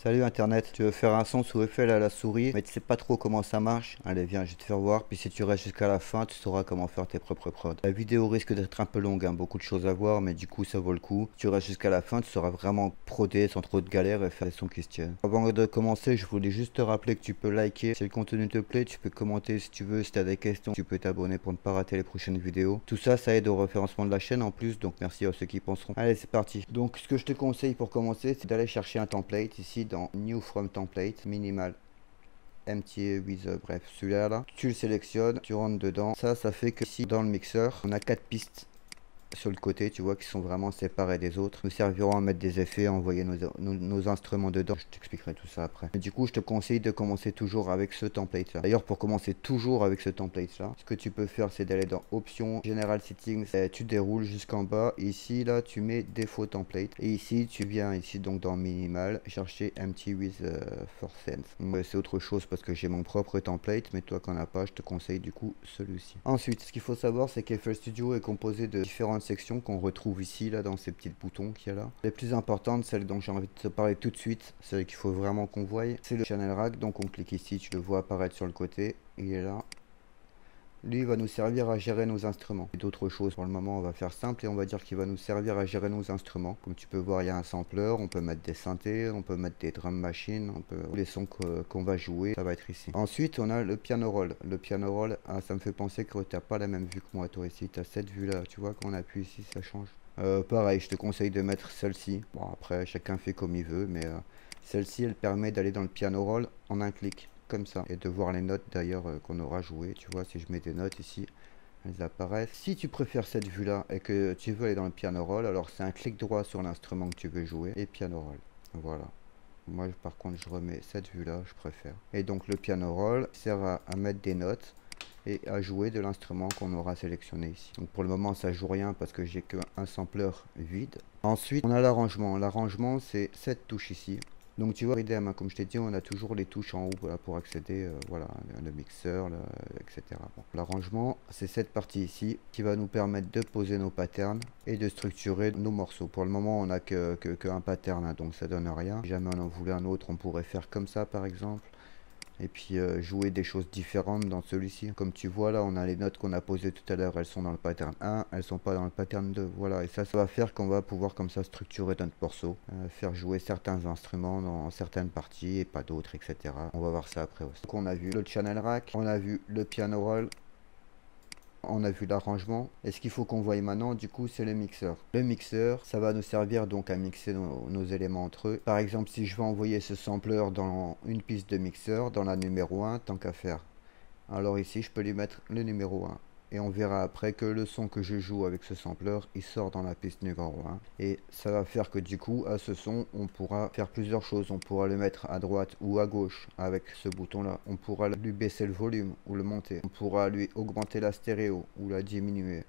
Salut Internet, tu veux faire un son sous Eiffel à la souris, mais tu sais pas trop comment ça marche? Allez viens, je vais te faire voir, puis si tu restes jusqu'à la fin, tu sauras comment faire tes propres prods. La vidéo risque d'être un peu longue, hein, beaucoup de choses à voir, mais du coup ça vaut le coup. Si tu restes jusqu'à la fin, tu sauras vraiment proder sans trop de galères et faire des sons qui se tiennent. Avant de commencer, je voulais juste te rappeler que tu peux liker si le contenu te plaît, tu peux commenter si tu veux, si tu as des questions, tu peux t'abonner pour ne pas rater les prochaines vidéos. Tout ça, ça aide au référencement de la chaîne en plus, donc merci à ceux qui penseront. Allez, c'est parti. Donc ce que je te conseille pour commencer, c'est d'aller chercher un template ici dans New From Template, minimal, MTA with, bref, celui-là là. Tu le sélectionnes, tu rentres dedans. Ça fait que ici dans le mixeur, on a 4 pistes sur le côté, tu vois, qui sont vraiment séparés des autres. Nous serviront à mettre des effets, à envoyer nos instruments dedans. Je t'expliquerai tout ça après. Mais du coup, je te conseille de commencer toujours avec ce template là. D'ailleurs, pour commencer toujours avec ce template là, ce que tu peux faire, c'est d'aller dans Options, General Settings, et tu déroules jusqu'en bas. Ici, là, tu mets Défaut Template. Et ici, tu viens ici, donc dans Minimal, chercher Empty with for Sense. C'est autre chose parce que j'ai mon propre template, mais toi, qu'on as pas, je te conseille du coup celui-ci. Ensuite, ce qu'il faut savoir, c'est qu'FL Studio est composé de différentes sections qu'on retrouve ici, là, dans ces petits boutons qu'il y a là. Les plus importantes, celle dont j'ai envie de te parler tout de suite, celle qu'il faut vraiment qu'on voie, c'est le channel rack. Donc on clique ici, tu le vois apparaître sur le côté, il est là. Lui, il va nous servir à gérer nos instruments. Et d'autres choses, pour le moment, on va faire simple et on va dire qu'il va nous servir à gérer nos instruments. Comme tu peux voir, il y a un sampler, on peut mettre des synthés, on peut mettre des drum machines, on peut... les sons qu'on va jouer, ça va être ici. Ensuite, on a le piano roll. Le piano roll, ah, ça me fait penser que tu n'as pas la même vue que moi, toi, ici. Tu as cette vue-là, tu vois, quand on appuie ici, ça change. Pareil, je te conseille de mettre celle-ci. Bon, après, chacun fait comme il veut, mais celle-ci, elle permet d'aller dans le piano roll en un clic comme ça et de voir les notes d'ailleurs qu'on aura joué. Tu vois, si je mets des notes ici, elles apparaissent. Si tu préfères cette vue là et que tu veux aller dans le piano roll, alors c'est un clic droit sur l'instrument que tu veux jouer et piano roll. Voilà. Moi par contre je remets cette vue là, je préfère. Et donc le piano roll sert à mettre des notes et à jouer de l'instrument qu'on aura sélectionné ici. Donc pour le moment ça joue rien parce que j'ai qu'un sampler vide. Ensuite on a l'arrangement. L'arrangement c'est cette touche ici. Donc tu vois, idem, hein, comme je t'ai dit, on a toujours les touches en haut voilà, pour accéder, voilà, le mixeur, etc. Bon. L'arrangement, c'est cette partie ici qui va nous permettre de poser nos patterns et de structurer nos morceaux. Pour le moment, on n'a qu'un pattern, hein, donc ça donne rien. Si jamais on en voulait un autre, on pourrait faire comme ça par exemple. Et puis jouer des choses différentes dans celui-ci. Comme tu vois là, on a les notes qu'on a posées tout à l'heure, elles sont dans le pattern 1, elles sont pas dans le pattern 2. Voilà, et ça va faire qu'on va pouvoir comme ça structurer notre morceau, faire jouer certains instruments dans certaines parties et pas d'autres, etc. On va voir ça après aussi. Donc on a vu le channel rack, on a vu le piano roll, on a vu l'arrangement. Et ce qu'il faut qu'on voie maintenant, du coup, c'est le mixeur. Le mixeur, ça va nous servir donc à mixer nos éléments entre eux. Par exemple, si je veux envoyer ce sampler dans une piste de mixeur, dans la numéro 1, tant qu'à faire. Alors ici, je peux lui mettre le numéro 1. Et on verra après que le son que je joue avec ce sampler, il sort dans la piste numéro 1. Et ça va faire que du coup, à ce son, on pourra faire plusieurs choses. On pourra le mettre à droite ou à gauche avec ce bouton-là. On pourra lui baisser le volume ou le monter. On pourra lui augmenter la stéréo ou la diminuer.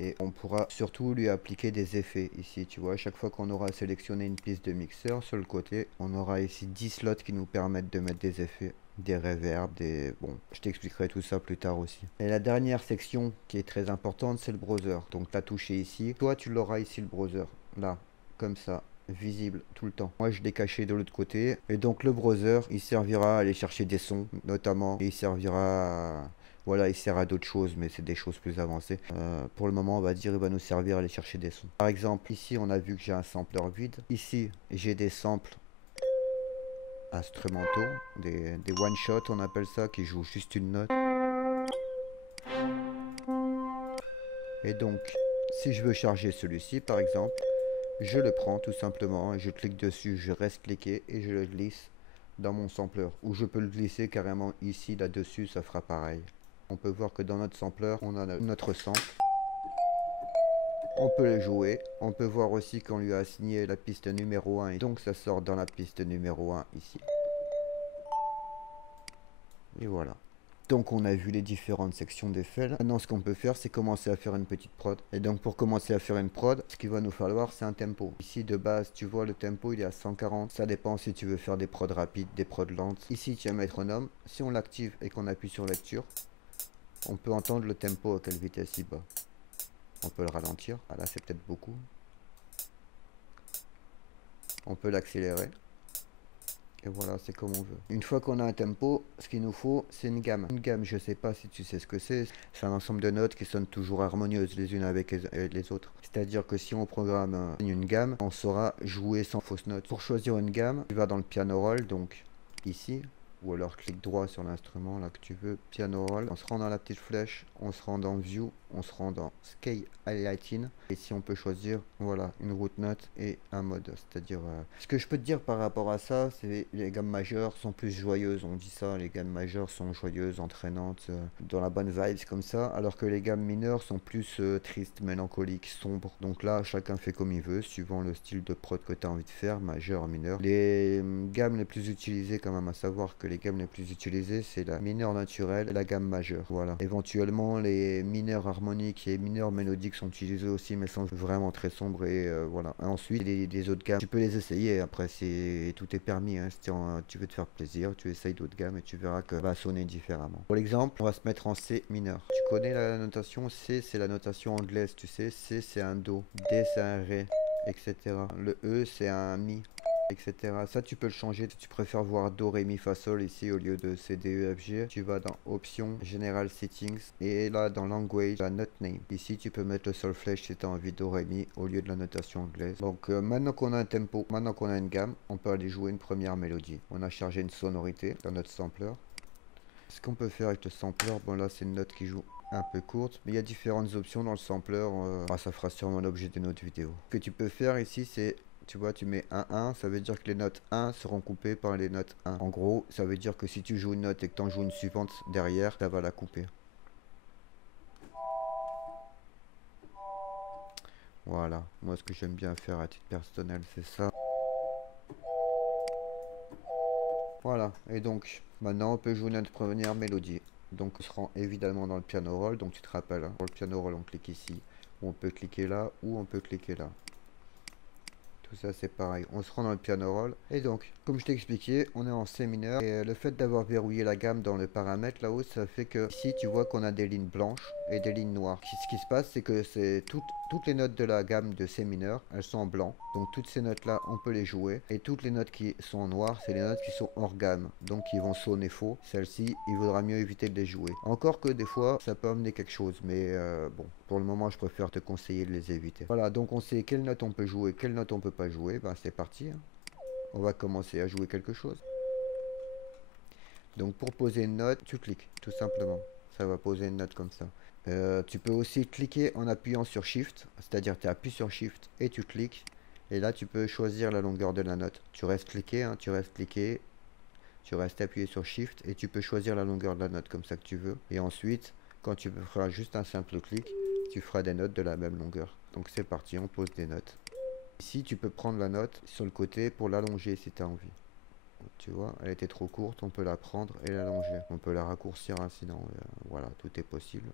Et on pourra surtout lui appliquer des effets ici, tu vois, à chaque fois qu'on aura sélectionné une piste de mixeur sur le côté, on aura ici 10 slots qui nous permettent de mettre des effets, des reverbs, des... Bon, je t'expliquerai tout ça plus tard aussi. Et la dernière section qui est très importante, c'est le browser. Donc tu as touché ici, toi tu l'auras ici le browser, là, comme ça, visible tout le temps. Moi je l'ai caché de l'autre côté, et donc le browser, il servira à aller chercher des sons, notamment, et il servira à... Voilà, il sert à d'autres choses, mais c'est des choses plus avancées. Pour le moment, on va dire, il va nous servir à aller chercher des sons. Par exemple, ici, on a vu que j'ai un sampler vide. Ici, j'ai des samples instrumentaux, des one-shot, on appelle ça, qui jouent juste une note. Et donc, si je veux charger celui-ci, par exemple, je le prends tout simplement, je clique dessus, je reste cliqué et je le glisse dans mon sampler. Ou je peux le glisser carrément ici, là-dessus, ça fera pareil. On peut voir que dans notre sampler, on a notre sample. On peut le jouer. On peut voir aussi qu'on lui a assigné la piste numéro 1. Et donc ça sort dans la piste numéro 1 ici. Et voilà. Donc on a vu les différentes sections d'effets. Maintenant ce qu'on peut faire, c'est commencer à faire une petite prod. Et donc pour commencer à faire une prod, ce qu'il va nous falloir, c'est un tempo. Ici de base, tu vois, le tempo il est à 140. Ça dépend si tu veux faire des prods rapides, des prods lentes. Ici tu as un métronome. Si on l'active et qu'on appuie sur lecture, on peut entendre le tempo à quelle vitesse il bat. On peut le ralentir. Ah là c'est peut-être beaucoup. On peut l'accélérer. Et voilà, c'est comme on veut. Une fois qu'on a un tempo, ce qu'il nous faut, c'est une gamme. Une gamme, je sais pas si tu sais ce que c'est. C'est un ensemble de notes qui sonnent toujours harmonieuses les unes avec les autres. C'est-à-dire que si on programme une gamme, on saura jouer sans fausse note. Pour choisir une gamme, tu vas dans le piano roll, donc ici, ou alors clic droit sur l'instrument là que tu veux, piano roll, on se rend dans la petite flèche, on se rend dans view, on se rend dans scale highlighting, et ici on peut choisir, voilà, une root note et un mode, c'est-à-dire ce que je peux te dire par rapport à ça, c'est les gammes majeures sont plus joyeuses, on dit ça, les gammes majeures sont joyeuses, entraînantes, dans la bonne vibes comme ça, alors que les gammes mineures sont plus tristes, mélancoliques, sombres. Donc là chacun fait comme il veut suivant le style de prod que tu as envie de faire, majeur, mineur. Les gammes les plus utilisées, quand même à savoir que les gammes les plus utilisées, c'est la mineure naturelle et la gamme majeure. Voilà. Éventuellement, les mineurs harmoniques et mineurs mélodiques sont utilisés aussi, mais sont vraiment très sombres. Et voilà. Ensuite, les autres gammes, tu peux les essayer. Après, tout est permis. Hein. Si tu veux te faire plaisir, tu essayes d'autres gammes et tu verras que ça va sonner différemment. Pour l'exemple, on va se mettre en C mineur. Tu connais la notation C, c'est la notation anglaise. Tu sais, C, c'est un Do. D, c'est un Ré, etc. Le E, c'est un Mi, etc. Ça, tu peux le changer. Si tu préfères voir Do, Ré, Mi, Fa, Sol ici au lieu de C, D, E, F, G, tu vas dans Options, General Settings, et là dans Language, la Note Name. Ici, tu peux mettre le solfège si tu as envie Do, Ré, Mi au lieu de la notation anglaise. Donc, maintenant qu'on a un tempo, maintenant qu'on a une gamme, on peut aller jouer une première mélodie. On a chargé une sonorité dans notre sampler. Ce qu'on peut faire avec le sampler, bon là c'est une note qui joue un peu courte, mais il y a différentes options dans le sampler, ça fera sûrement l'objet d'une autre vidéo. Ce que tu peux faire ici, c'est, tu vois, tu mets un 1, ça veut dire que les notes 1 seront coupées par les notes 1. En gros, ça veut dire que si tu joues une note et que tu en joues une suivante derrière, ça va la couper. Voilà, moi ce que j'aime bien faire à titre personnel, c'est ça. Voilà, et donc maintenant on peut jouer notre première mélodie. Donc on se rend évidemment dans le piano roll, donc tu te rappelles, hein, pour le piano roll on clique ici, ou on peut cliquer là, ou on peut cliquer là. Tout ça c'est pareil, on se rend dans le piano roll. Et donc, comme je t'ai expliqué, on est en C mineur. Et le fait d'avoir verrouillé la gamme dans le paramètre là-haut, ça fait que ici tu vois qu'on a des lignes blanches et des lignes noires. Ce qui se passe, c'est que c'est toutes les notes de la gamme de C mineur, elles sont en blanc. Donc toutes ces notes là, on peut les jouer. Et toutes les notes qui sont en noir, c'est les notes qui sont hors gamme. Donc qui vont sonner faux. Celles-ci, il vaudra mieux éviter de les jouer. Encore que des fois, ça peut amener quelque chose. Mais bon, pour le moment, je préfère te conseiller de les éviter. Voilà, donc on sait quelle note on peut jouer, quelle note on peut pas jouer. Ben c'est parti. Hein. On va commencer à jouer quelque chose. Donc pour poser une note, tu cliques tout simplement. Ça va poser une note comme ça. Tu peux aussi cliquer en appuyant sur Shift, c'est-à-dire tu appuies sur Shift et tu cliques. Et là tu peux choisir la longueur de la note. Tu restes cliqué, hein, tu restes cliqué, tu restes appuyé sur Shift et tu peux choisir la longueur de la note comme ça que tu veux. Et ensuite, quand tu feras juste un simple clic, tu feras des notes de la même longueur. Donc c'est parti, on pose des notes. Ici tu peux prendre la note sur le côté pour l'allonger si tu as envie. Tu vois, elle était trop courte, on peut la prendre et l'allonger. On peut la raccourcir, hein, sinon, voilà, tout est possible.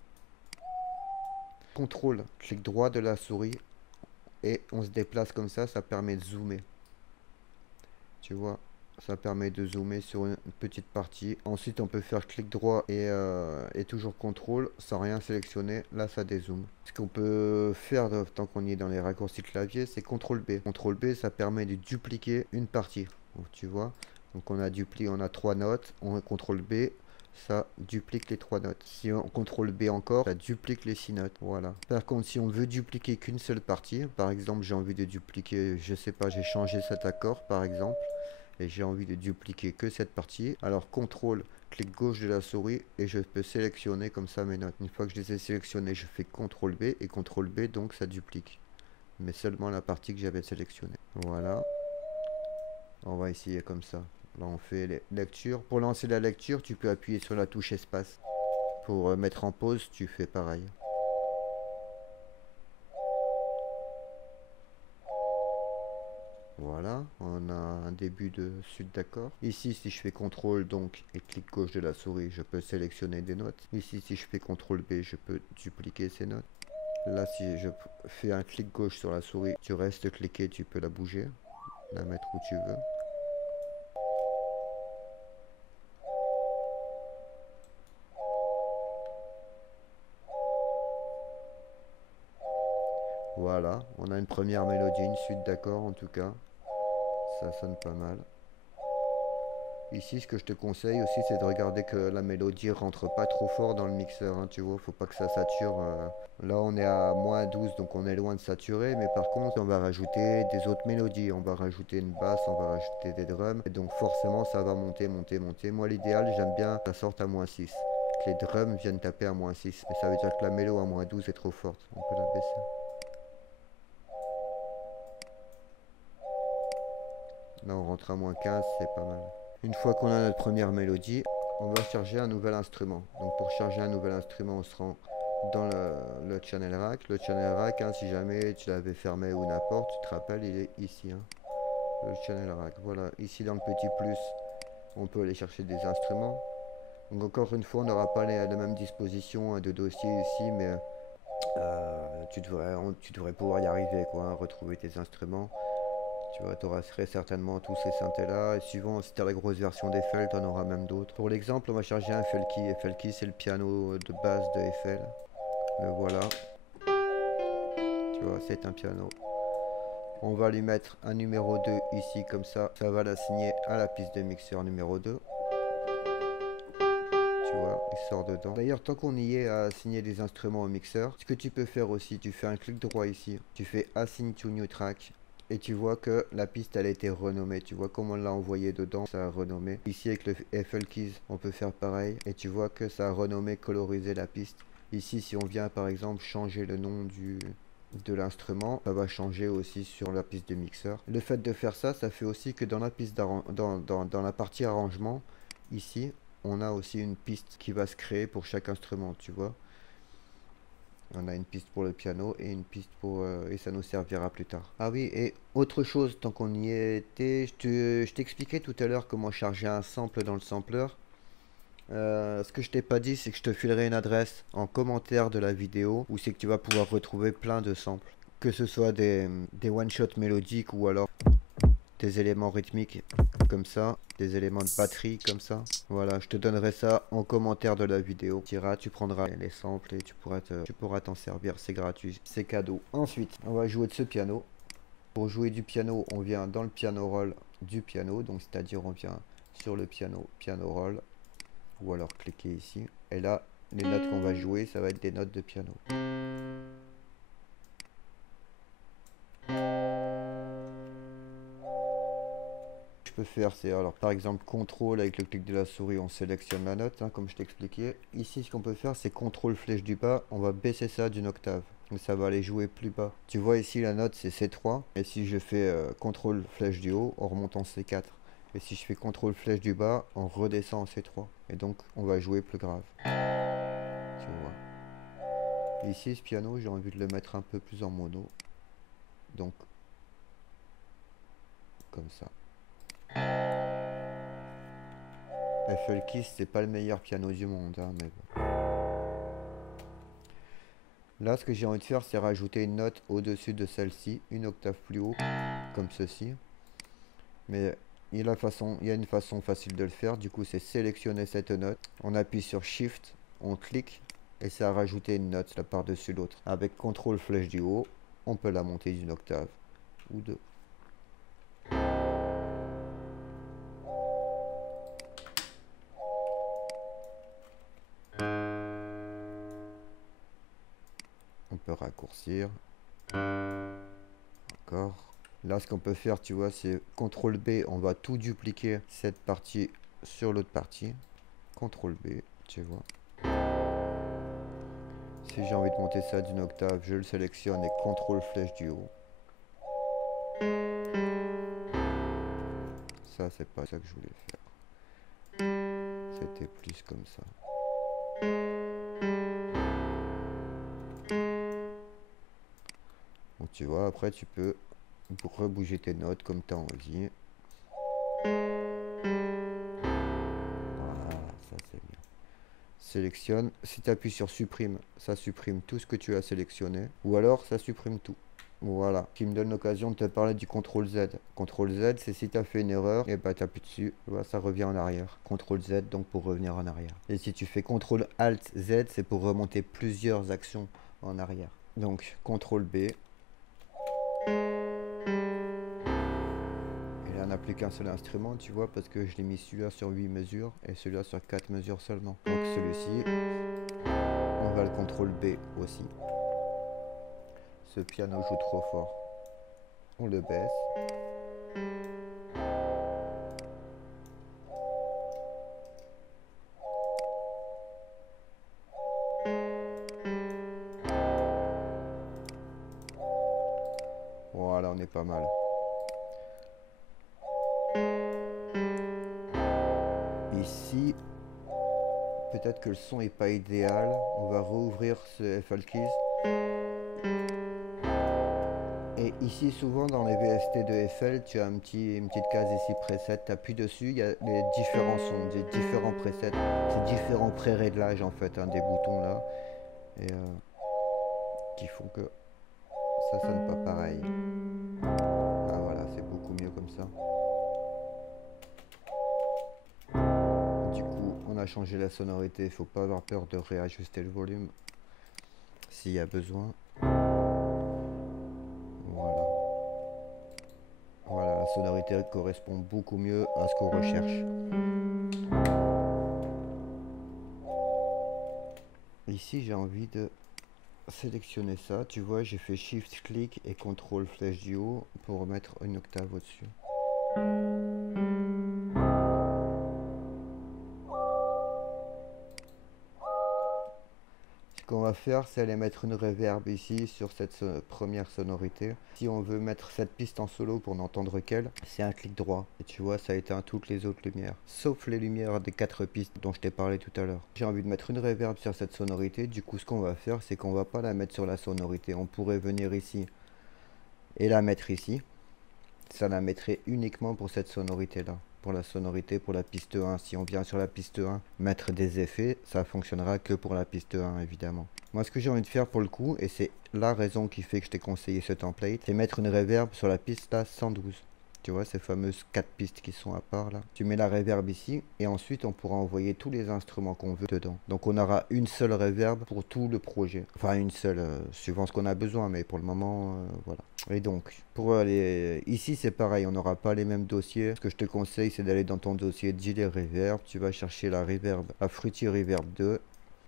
Contrôle, clic droit de la souris et on se déplace comme ça permet de zoomer. Tu vois, ça permet de zoomer sur une petite partie. Ensuite, on peut faire clic droit et toujours contrôle sans rien sélectionner. Là, ça dézoome. Ce qu'on peut faire tant qu'on y est dans les raccourcis clavier, c'est CTRL B. CTRL B, ça permet de dupliquer une partie. Donc, tu vois, donc on a 3 notes. On CTRL B, ça duplique les 3 notes. Si on CTRL B encore, ça duplique les 6 notes. Voilà. Par contre, si on veut dupliquer qu'une seule partie, par exemple, j'ai envie de dupliquer, je sais pas, j'ai changé cet accord, par exemple, et j'ai envie de dupliquer que cette partie, alors contrôle, clic gauche de la souris et je peux sélectionner comme ça mes notes. Une fois que je les ai sélectionnées, je fais CTRL B et CTRL B, donc ça duplique. Mais seulement la partie que j'avais sélectionnée. Voilà. On va essayer comme ça. Là on fait les lectures. Pour lancer la lecture, tu peux appuyer sur la touche espace. Pour mettre en pause, tu fais pareil. Voilà, on a un début de suite d'accord. Ici, si je fais CTRL donc et clic gauche de la souris, je peux sélectionner des notes. Ici, si je fais CTRL B, je peux dupliquer ces notes. Là, si je fais un clic gauche sur la souris, tu restes cliqué, tu peux la bouger, la mettre où tu veux. Voilà, on a une première mélodie, une suite d'accords en tout cas. Ça sonne pas mal. Ici, ce que je te conseille aussi, c'est de regarder que la mélodie rentre pas trop fort dans le mixeur, hein, tu vois, faut pas que ça sature. Là, on est à -12, donc on est loin de saturer, mais par contre, on va rajouter des autres mélodies, on va rajouter une basse, on va rajouter des drums, et donc forcément, ça va monter, monter, monter. Moi, l'idéal, j'aime bien que ça sorte à -6, que les drums viennent taper à -6, mais ça veut dire que la mélo à -12 est trop forte. On peut la baisser. Là, on rentre à -15, c'est pas mal. Une fois qu'on a notre première mélodie, on va charger un nouvel instrument. Donc pour charger un nouvel instrument, on se rend dans le channel rack. Le channel rack, hein, si jamais tu l'avais fermé ou n'importe, tu te rappelles, il est ici. Hein. Le channel rack, voilà. Ici dans le petit plus, on peut aller chercher des instruments. Donc encore une fois, on n'aura pas la même disposition de dossier ici, mais tu devrais pouvoir y arriver, quoi, hein, retrouver tes instruments. Tu vois, tu auras certainement tous ces synthés là. Et suivant, si tu as la grosse version d'Eiffel, tu en auras même d'autres. Pour l'exemple, on va charger un Felky. Et Felky, c'est le piano de base de Eiffel. Le voilà. Tu vois, c'est un piano. On va lui mettre un numéro 2 ici, comme ça. Ça va l'assigner à la piste de mixeur numéro 2. Tu vois, il sort dedans. D'ailleurs, tant qu'on y est à assigner des instruments au mixeur, ce que tu peux faire aussi, tu fais un clic droit ici. Tu fais Assign to New Track. Et tu vois que la piste elle a été renommée. Tu vois comment on l'a envoyé dedans, ça a renommé. Ici avec le FL Keys, on peut faire pareil. Et tu vois que ça a renommé, colorisé la piste. Ici, si on vient par exemple changer le nom de l'instrument, ça va changer aussi sur la piste de mixeur. Le fait de faire ça, ça fait aussi que dans la piste dans la partie arrangement, ici, on a aussi une piste qui va se créer pour chaque instrument, tu vois. On a une piste pour le piano et une piste pour... et ça nous servira plus tard. Ah oui, et autre chose, tant qu'on y était, je t'expliquais tout à l'heure comment charger un sample dans le sampler. Ce que je t'ai pas dit, c'est que je te filerai une adresse en commentaire de la vidéo où c'est que tu vas pouvoir retrouver plein de samples. Que ce soit des one-shot mélodiques ou alors des éléments rythmiques comme ça, des éléments de batterie comme ça. Voilà, je te donnerai ça en commentaire de la vidéo. Tu prendras les samples et tu pourras t'en servir, c'est gratuit, c'est cadeau. Ensuite, on va jouer de ce piano. Pour jouer du piano, on vient dans le piano roll du piano, donc c'est-à-dire on vient sur le piano, piano roll, ou alors cliquer ici. Et là, les notes qu'on va jouer, ça va être des notes de piano. Faire, c'est alors par exemple contrôle avec le clic de la souris, on sélectionne la note, hein, comme je t'expliquais. Ici, ce qu'on peut faire, c'est contrôle flèche du bas, on va baisser ça d'une octave, donc ça va aller jouer plus bas. Tu vois ici la note c'est C3, et si je fais contrôle flèche du haut, on remonte en C4, et si je fais contrôle flèche du bas, on redescend en C3, et donc on va jouer plus grave. Tu vois. Ici, ce piano, j'ai envie de le mettre un peu plus en mono, donc comme ça. FL Keys, c'est pas le meilleur piano du monde, hein, mais bon. Là, ce que j'ai envie de faire, c'est rajouter une note au-dessus de celle-ci, une octave plus haut, comme ceci. Mais il y a une façon facile de le faire, du coup, c'est sélectionner cette note. On appuie sur Shift, on clique, et ça a rajouté une note là par-dessus l'autre. Avec CTRL flèche du haut, on peut la monter d'une octave ou deux. On peut raccourcir. Encore. Là, ce qu'on peut faire, tu vois, c'est CTRL B. On va tout dupliquer cette partie sur l'autre partie. CTRL B, tu vois. Si j'ai envie de monter ça d'une octave, je le sélectionne et CTRL flèche du haut. Ça, c'est pas ça que je voulais faire. C'était plus comme ça. Donc tu vois, après tu peux rebouger tes notes comme tu as envie. Voilà, ça c'est bien. Sélectionne. Si tu appuies sur supprime, ça supprime tout ce que tu as sélectionné. Ou alors ça supprime tout. Voilà, qui me donne l'occasion de te parler du CTRL Z. CTRL Z, c'est si tu as fait une erreur, et bah tu appuies dessus, bah, ça revient en arrière. CTRL Z, donc pour revenir en arrière. Et si tu fais CTRL ALT Z, c'est pour remonter plusieurs actions en arrière. Donc CTRL B. Et là n'a plus qu'un seul instrument, tu vois, parce que je l'ai mis celui-là sur 8 mesures et celui-là sur 4 mesures seulement. Donc celui-ci, on va le contrôle B aussi. Ce piano joue trop fort. On le baisse. Voilà, on est pas mal. Ici, peut-être que le son est pas idéal. On va rouvrir ce FL Keys. Et ici, souvent dans les VST de FL, tu as une petite case ici preset. Tu appuies dessus, il y a les différents sons, des différents presets, c'est différents pré-réglages en fait, hein, des boutons là, et qui font que ça sonne pas pareil. Ah voilà, c'est beaucoup mieux comme ça. Du coup, on a changé la sonorité, il faut pas avoir peur de réajuster le volume s'il y a besoin. Voilà. Voilà, la sonorité correspond beaucoup mieux à ce qu'on recherche. Ici, j'ai envie de sélectionner ça. Tu vois, j'ai fait Shift, clic et CTRL flèche du haut pour mettre une octave au-dessus. Ce qu'on va faire, c'est aller mettre une reverb ici sur cette première sonorité. Si on veut mettre cette piste en solo pour n'entendre qu'elle, c'est un clic droit. Et tu vois, ça éteint toutes les autres lumières, sauf les lumières des 4 pistes dont je t'ai parlé tout à l'heure. J'ai envie de mettre une reverb sur cette sonorité. Du coup, ce qu'on va faire, c'est qu'on va pas la mettre sur la sonorité. On pourrait venir ici et la mettre ici. Ça la mettrait uniquement pour cette sonorité là, pour la sonorité, pour la piste 1. Si on vient sur la piste 1 mettre des effets, ça fonctionnera que pour la piste 1 évidemment. Moi ce que j'ai envie de faire pour le coup, et c'est la raison qui fait que je t'ai conseillé ce template, c'est mettre une reverb sur la piste là 112. Tu vois ces fameuses 4 pistes qui sont à part là. Tu mets la reverb ici et ensuite on pourra envoyer tous les instruments qu'on veut dedans. Donc on aura une seule reverb pour tout le projet. Enfin une seule, suivant ce qu'on a besoin, mais pour le moment, voilà. Et donc, pour aller ici c'est pareil, on n'aura pas les mêmes dossiers. Ce que je te conseille c'est d'aller dans ton dossier Delay Reverb. Tu vas chercher la reverb, la Fruity Reverb 2.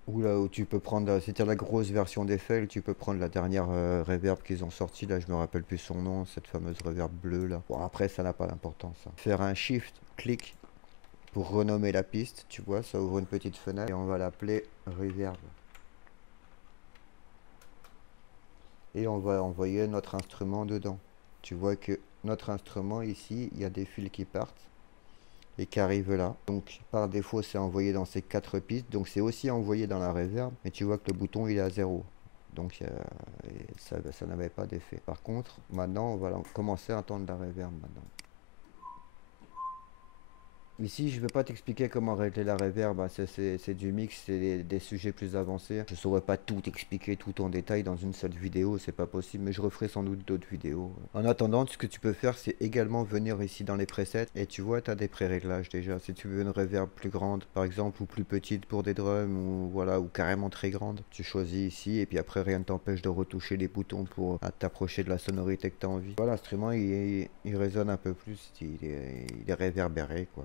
Ou là où tu peux prendre, c'était la grosse version d'Eiffel, tu peux prendre la dernière reverb qu'ils ont sorti, là je me rappelle plus son nom, cette fameuse reverb bleue là. Bon après ça n'a pas d'importance. Hein. Faire un shift, clic pour renommer la piste, tu vois, ça ouvre une petite fenêtre et on va l'appeler reverb. Et on va envoyer notre instrument dedans. Tu vois que notre instrument ici, il y a des fils qui partent et qui arrive là. Donc par défaut c'est envoyé dans ces 4 pistes, donc c'est aussi envoyé dans la reverb, mais tu vois que le bouton il est à 0. Donc ça n'avait pas d'effet. Par contre, maintenant on va commencer à entendre la reverb maintenant. Ici, je ne vais pas t'expliquer comment régler la reverb, hein. C'est du mix, c'est des sujets plus avancés. Je ne saurais pas tout expliquer tout en détail dans une seule vidéo, c'est pas possible, mais je referai sans doute d'autres vidéos. En attendant, ce que tu peux faire, c'est également venir ici dans les presets, et tu vois, tu as des pré-réglages déjà. Si tu veux une reverb plus grande, par exemple, ou plus petite pour des drums, ou voilà, ou carrément très grande, tu choisis ici, et puis après, rien ne t'empêche de retoucher les boutons pour t'approcher de la sonorité que tu as envie. Voilà, l'instrument, il résonne un peu plus, il est réverbéré, quoi.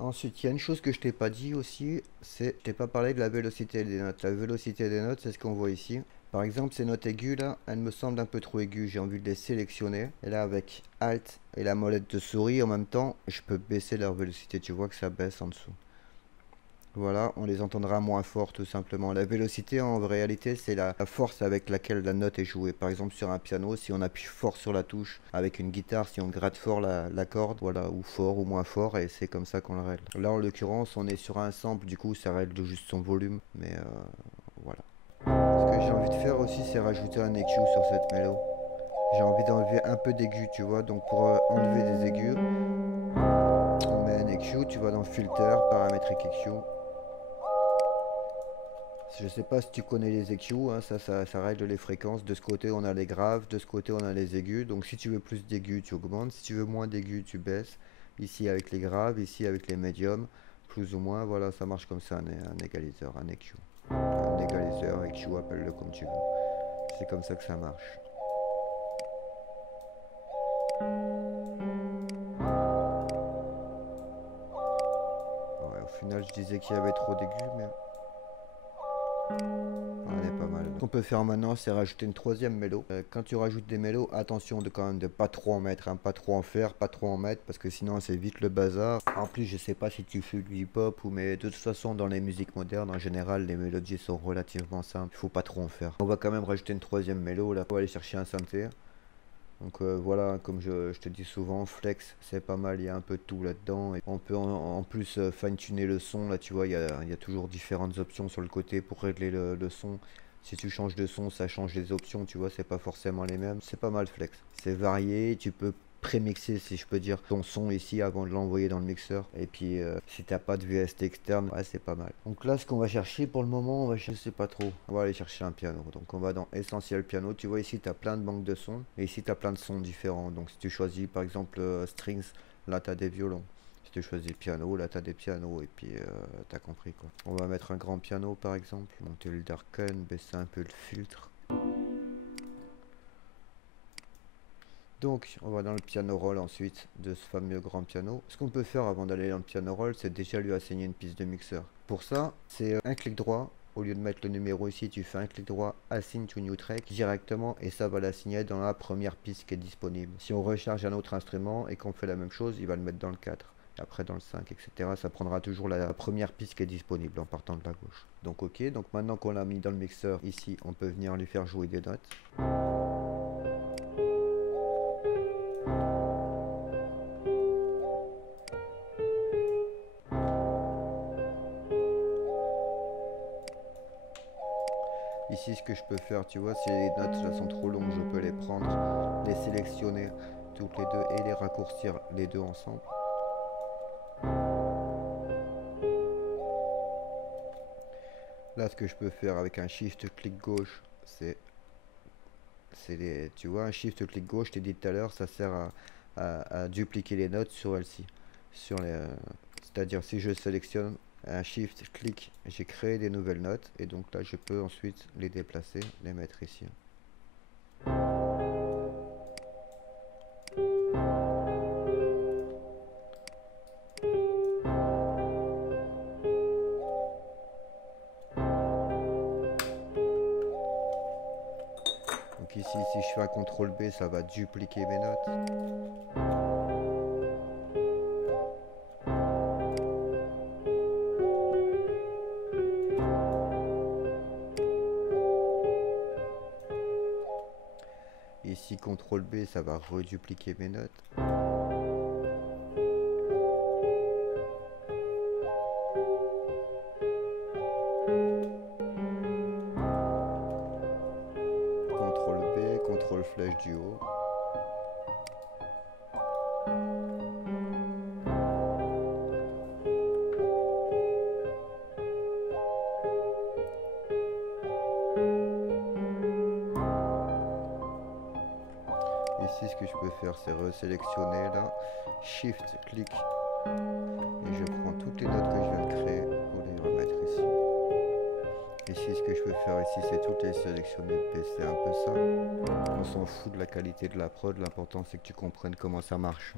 Ensuite, il y a une chose que je t'ai pas dit aussi, c'est je t'ai pas parlé de la vélocité des notes. La vélocité des notes, c'est ce qu'on voit ici. Par exemple, ces notes aiguës là, elles me semblent un peu trop aiguës. J'ai envie de les sélectionner. Et là, avec Alt et la molette de souris en même temps, je peux baisser leur vélocité. Tu vois que ça baisse en dessous. Voilà, on les entendra moins fort tout simplement. La vélocité en réalité c'est la force avec laquelle la note est jouée. Par exemple sur un piano, si on appuie fort sur la touche, avec une guitare, si on gratte fort la corde, voilà, ou fort ou moins fort, et c'est comme ça qu'on le règle. Là en l'occurrence on est sur un sample, du coup ça règle juste son volume, mais voilà. Ce que j'ai envie de faire aussi c'est rajouter un EQ sur cette mélo. J'ai envie d'enlever un peu d'aigus, tu vois, donc pour enlever des aigus, on met un EQ, tu vas dans Filter, Paramétrique EQ. Je sais pas si tu connais les EQ, hein, ça règle les fréquences. De ce côté on a les graves, de ce côté on a les aigus. Donc si tu veux plus d'aigus tu augmentes, si tu veux moins d'aigus tu baisses. Ici avec les graves, ici avec les médiums. plus ou moins, voilà, ça marche comme ça, un égaliseur, un EQ. Un égaliseur, EQ, appelle-le comme tu veux. C'est comme ça que ça marche. Ouais, au final, je disais qu'il y avait trop d'aigus, mais on est pas mal. Ce qu'on peut faire maintenant, c'est rajouter une troisième mélo. Quand tu rajoutes des mélos, attention de quand même de pas trop en mettre, hein, pas trop en faire, pas trop en mettre, parce que sinon c'est vite le bazar. En plus, je sais pas si tu fais du hip-hop ou, mais de toute façon, dans les musiques modernes, en général, les mélodies sont relativement simples. Il faut pas trop en faire. On va quand même rajouter une troisième mélo. Là, pour aller chercher un synthé. Donc voilà, comme je te dis souvent, flex, c'est pas mal, il y a un peu de tout là-dedans. Et on peut en plus fine-tuner le son, là tu vois, il y a toujours différentes options sur le côté pour régler le son. Si tu changes de son, ça change les options, tu vois, c'est pas forcément les mêmes. C'est pas mal flex. C'est varié, tu peux prémixer, si je peux dire, ton son ici avant de l'envoyer dans le mixeur. Et puis si t'as pas de VST externe, ouais, c'est pas mal. Donc là, ce qu'on va chercher pour le moment, je sais pas trop. On va aller chercher un piano. Donc on va dans Essentiel Piano. Tu vois ici, tu as plein de banques de sons. Et ici, tu as plein de sons différents. Donc si tu choisis par exemple Strings, là tu as des violons. Si tu choisis piano, là tu as des pianos. Et puis t'as compris quoi. On va mettre un grand piano par exemple. Monter le darken, baisser un peu le filtre. Donc, on va dans le piano roll ensuite de ce fameux grand piano. Ce qu'on peut faire avant d'aller dans le piano roll, c'est déjà lui assigner une piste de mixeur. Pour ça, c'est un clic droit. Au lieu de mettre le numéro ici, tu fais un clic droit, Assign to New Track directement et ça va l'assigner dans la première piste qui est disponible. Si on recharge un autre instrument et qu'on fait la même chose, il va le mettre dans le 4. Et après dans le 5, etc. Ça prendra toujours la première piste qui est disponible en partant de la gauche. Donc ok, donc maintenant qu'on l'a mis dans le mixeur, ici, on peut venir lui faire jouer des notes. Ici, ce que je peux faire, tu vois, si les notes là sont trop longues, je peux les prendre, les sélectionner toutes les deux et les raccourcir les deux ensemble. Là, ce que je peux faire avec un shift clic gauche, tu vois, un shift clic gauche, je t'ai dit tout à l'heure, ça sert à dupliquer les notes sur elles-ci. C'est-à-dire si je sélectionne un shift clic, j'ai créé des nouvelles notes et donc là je peux ensuite les déplacer, les mettre ici. Donc ici, si je fais un CTRL B, ça va dupliquer mes notes. Ici, CTRL B, ça va redupliquer mes notes. CTRL B, CTRL flèche du haut. Ici, ce que je peux faire, c'est resélectionner là, Shift, clic, et je prends toutes les notes que je viens de créer pour les remettre ici. Ici, ce que je peux faire ici, c'est toutes les sélectionner, baisser un peu ça. On s'en fout de la qualité de la prod, l'important c'est que tu comprennes comment ça marche.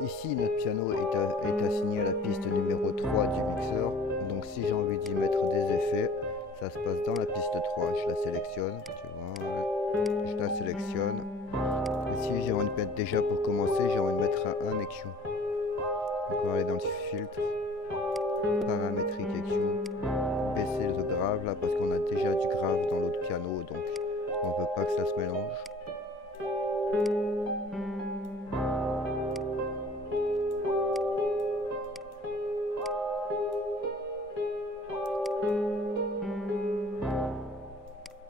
Ici, notre piano est assigné à la piste numéro 3 du mixeur. Donc si j'ai envie d'y mettre des effets, ça se passe dans la piste 3. Je la sélectionne, tu vois, je la sélectionne. Et si j'ai envie de mettre, déjà pour commencer, j'ai envie de mettre un EQ. Donc on va aller dans le filtre, paramétrique EQ, baisser le grave là parce qu'on a déjà du grave dans l'autre piano, donc on ne veut pas que ça se mélange.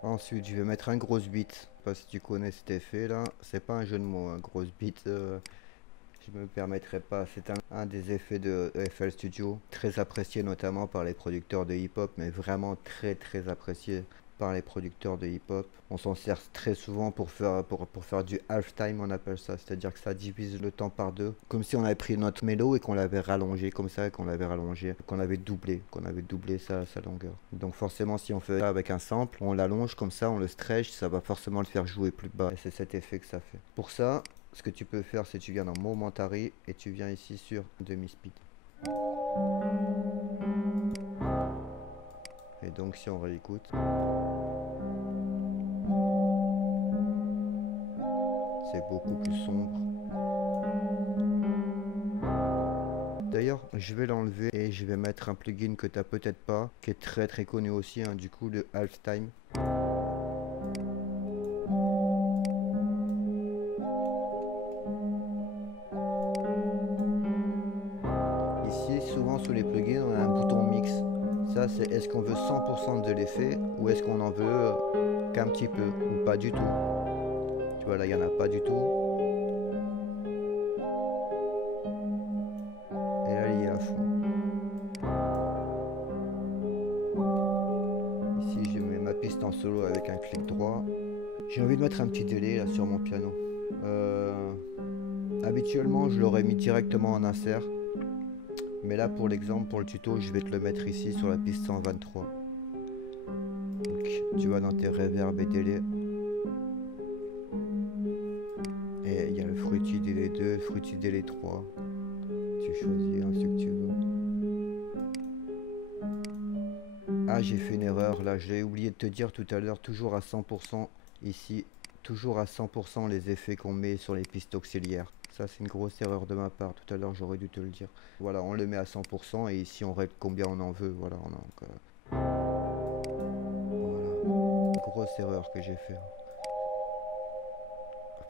Ensuite, je vais mettre un gros beat. Je sais pas si tu connais cet effet là. C'est pas un jeu de mots, un gros beat. Je me permettrai pas. C'est un des effets de FL Studio. Très apprécié notamment par les producteurs de hip-hop, mais vraiment très apprécié. par les producteurs de hip-hop. On s'en sert très souvent pour faire du halftime, on appelle ça, c'est-à-dire que ça divise le temps par deux, comme si on avait pris notre mélo et qu'on l'avait rallongé comme ça, qu'on avait doublé sa longueur. Donc forcément, si on fait ça avec un sample, on l'allonge comme ça, on le stretch, ça va forcément le faire jouer plus bas, et c'est cet effet que ça fait. Pour ça, ce que tu peux faire, c'est que tu viens dans Momentary et tu viens ici sur demi-speed. Et donc si on réécoute, c'est beaucoup plus sombre. D'ailleurs, je vais l'enlever et je vais mettre un plugin que tu n'as peut-être pas, qui est très très connu aussi, hein, du coup, le Halftime. Ici, souvent sous les plugins, on a un bouton mix. Ça, c'est est-ce qu'on veut 100% de l'effet ou est-ce qu'on en veut qu'un petit peu ou pas du tout. Tu vois, là, il n'y en a pas du tout. Et là, il y a à fond. Ici, je mets ma piste en solo avec un clic droit. J'ai envie de mettre un petit délai là sur mon piano. Habituellement, je l'aurais mis directement en insert. Mais là, pour l'exemple, pour le tuto, je vais te le mettre ici sur la piste 123. Donc, tu vas dans tes reverbs et délais. Et il y a le Fruity Delay 2, Fruity Delay 3. Tu choisis ce que tu veux. Ah, j'ai fait une erreur là, j'ai oublié de te dire tout à l'heure, toujours à 100% ici, toujours à 100% les effets qu'on met sur les pistes auxiliaires. Ça, c'est une grosse erreur de ma part, tout à l'heure j'aurais dû te le dire. Voilà, on le met à 100% et ici on règle combien on en veut, voilà, voilà, grosse erreur que j'ai fait.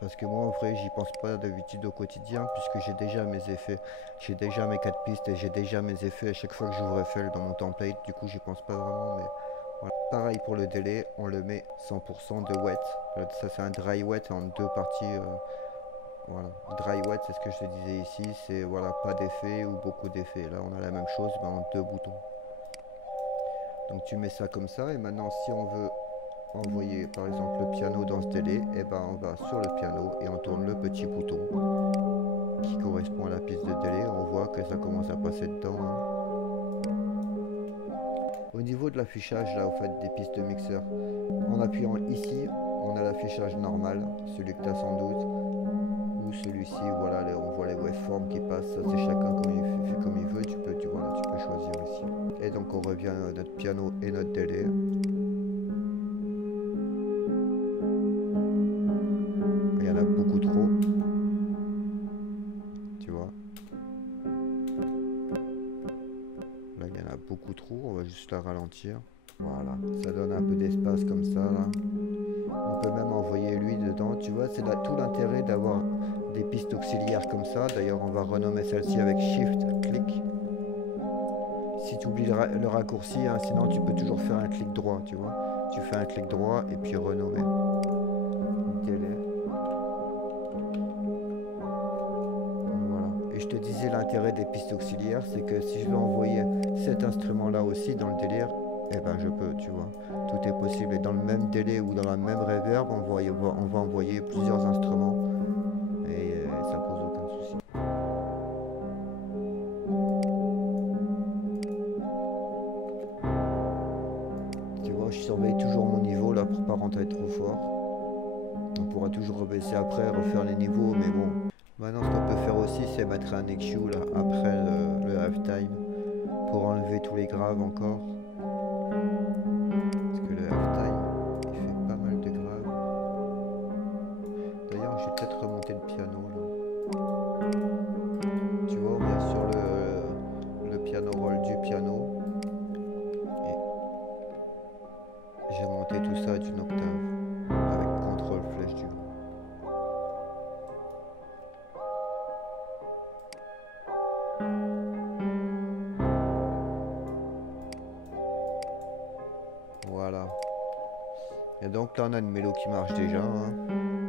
Parce que moi en vrai j'y pense pas d'habitude au quotidien puisque j'ai déjà mes effets, j'ai déjà mes 4 pistes et j'ai déjà mes effets à chaque fois que j'ouvre FL dans mon template, du coup j'y pense pas vraiment, mais voilà. Pareil pour le délai, on le met 100% de wet, ça c'est un dry wet en deux parties, voilà. Dry wet c'est ce que je te disais ici, c'est voilà, pas d'effet ou beaucoup d'effets, là on a la même chose mais en deux boutons. Donc tu mets ça comme ça et maintenant si on veut envoyer par exemple le piano dans ce délai, et ben on va sur le piano et on tourne le petit bouton qui correspond à la piste de délai. On voit que ça commence à passer dedans, hein. Au niveau de l'affichage là, au fait des pistes de mixeur, en appuyant ici, on a l'affichage normal, celui que tu as sans doute, ou celui-ci, voilà, on voit les waveforms qui passent. Ça c'est chacun comme il fait comme il veut. Tu peux choisir ici. Et donc on revient à notre piano et notre délai. Il y en a beaucoup trop, tu vois. Là il y en a beaucoup trop, on va juste la ralentir. Voilà, ça donne un peu d'espace comme ça là. On peut même envoyer lui dedans, tu vois, c'est là tout l'intérêt d'avoir des pistes auxiliaires comme ça. D'ailleurs on va renommer celle-ci avec Shift, clic. Si tu oublies le raccourci, hein, sinon tu peux toujours faire un clic droit, tu vois. Tu fais un clic droit et puis renommer. Délai. Voilà. Et je te disais l'intérêt des pistes auxiliaires, c'est que si je veux envoyer cet instrument-là aussi dans le délire, eh ben je peux, tu vois. Tout est possible. Et dans le même délai ou dans la même reverb, on va envoyer plusieurs instruments. Et ça pose aucun souci. Tu vois, je surveille toujours mon niveau là pour pas rentrer trop fort. On pourra toujours rebaisser après, refaire les niveaux, mais bon. Maintenant, ce qu'on peut faire aussi, c'est mettre un EQ là après le halftime pour enlever tous les graves encore. Parce que le halftime, il fait pas mal de graves. D'ailleurs, je vais peut-être remonter le piano là. Tu vois, on vient sur le piano roll du piano. Et j'ai monté tout ça d'une octave avec contrôle flèche du haut. Voilà. Et donc là on a une mélo qui marche déjà, hein.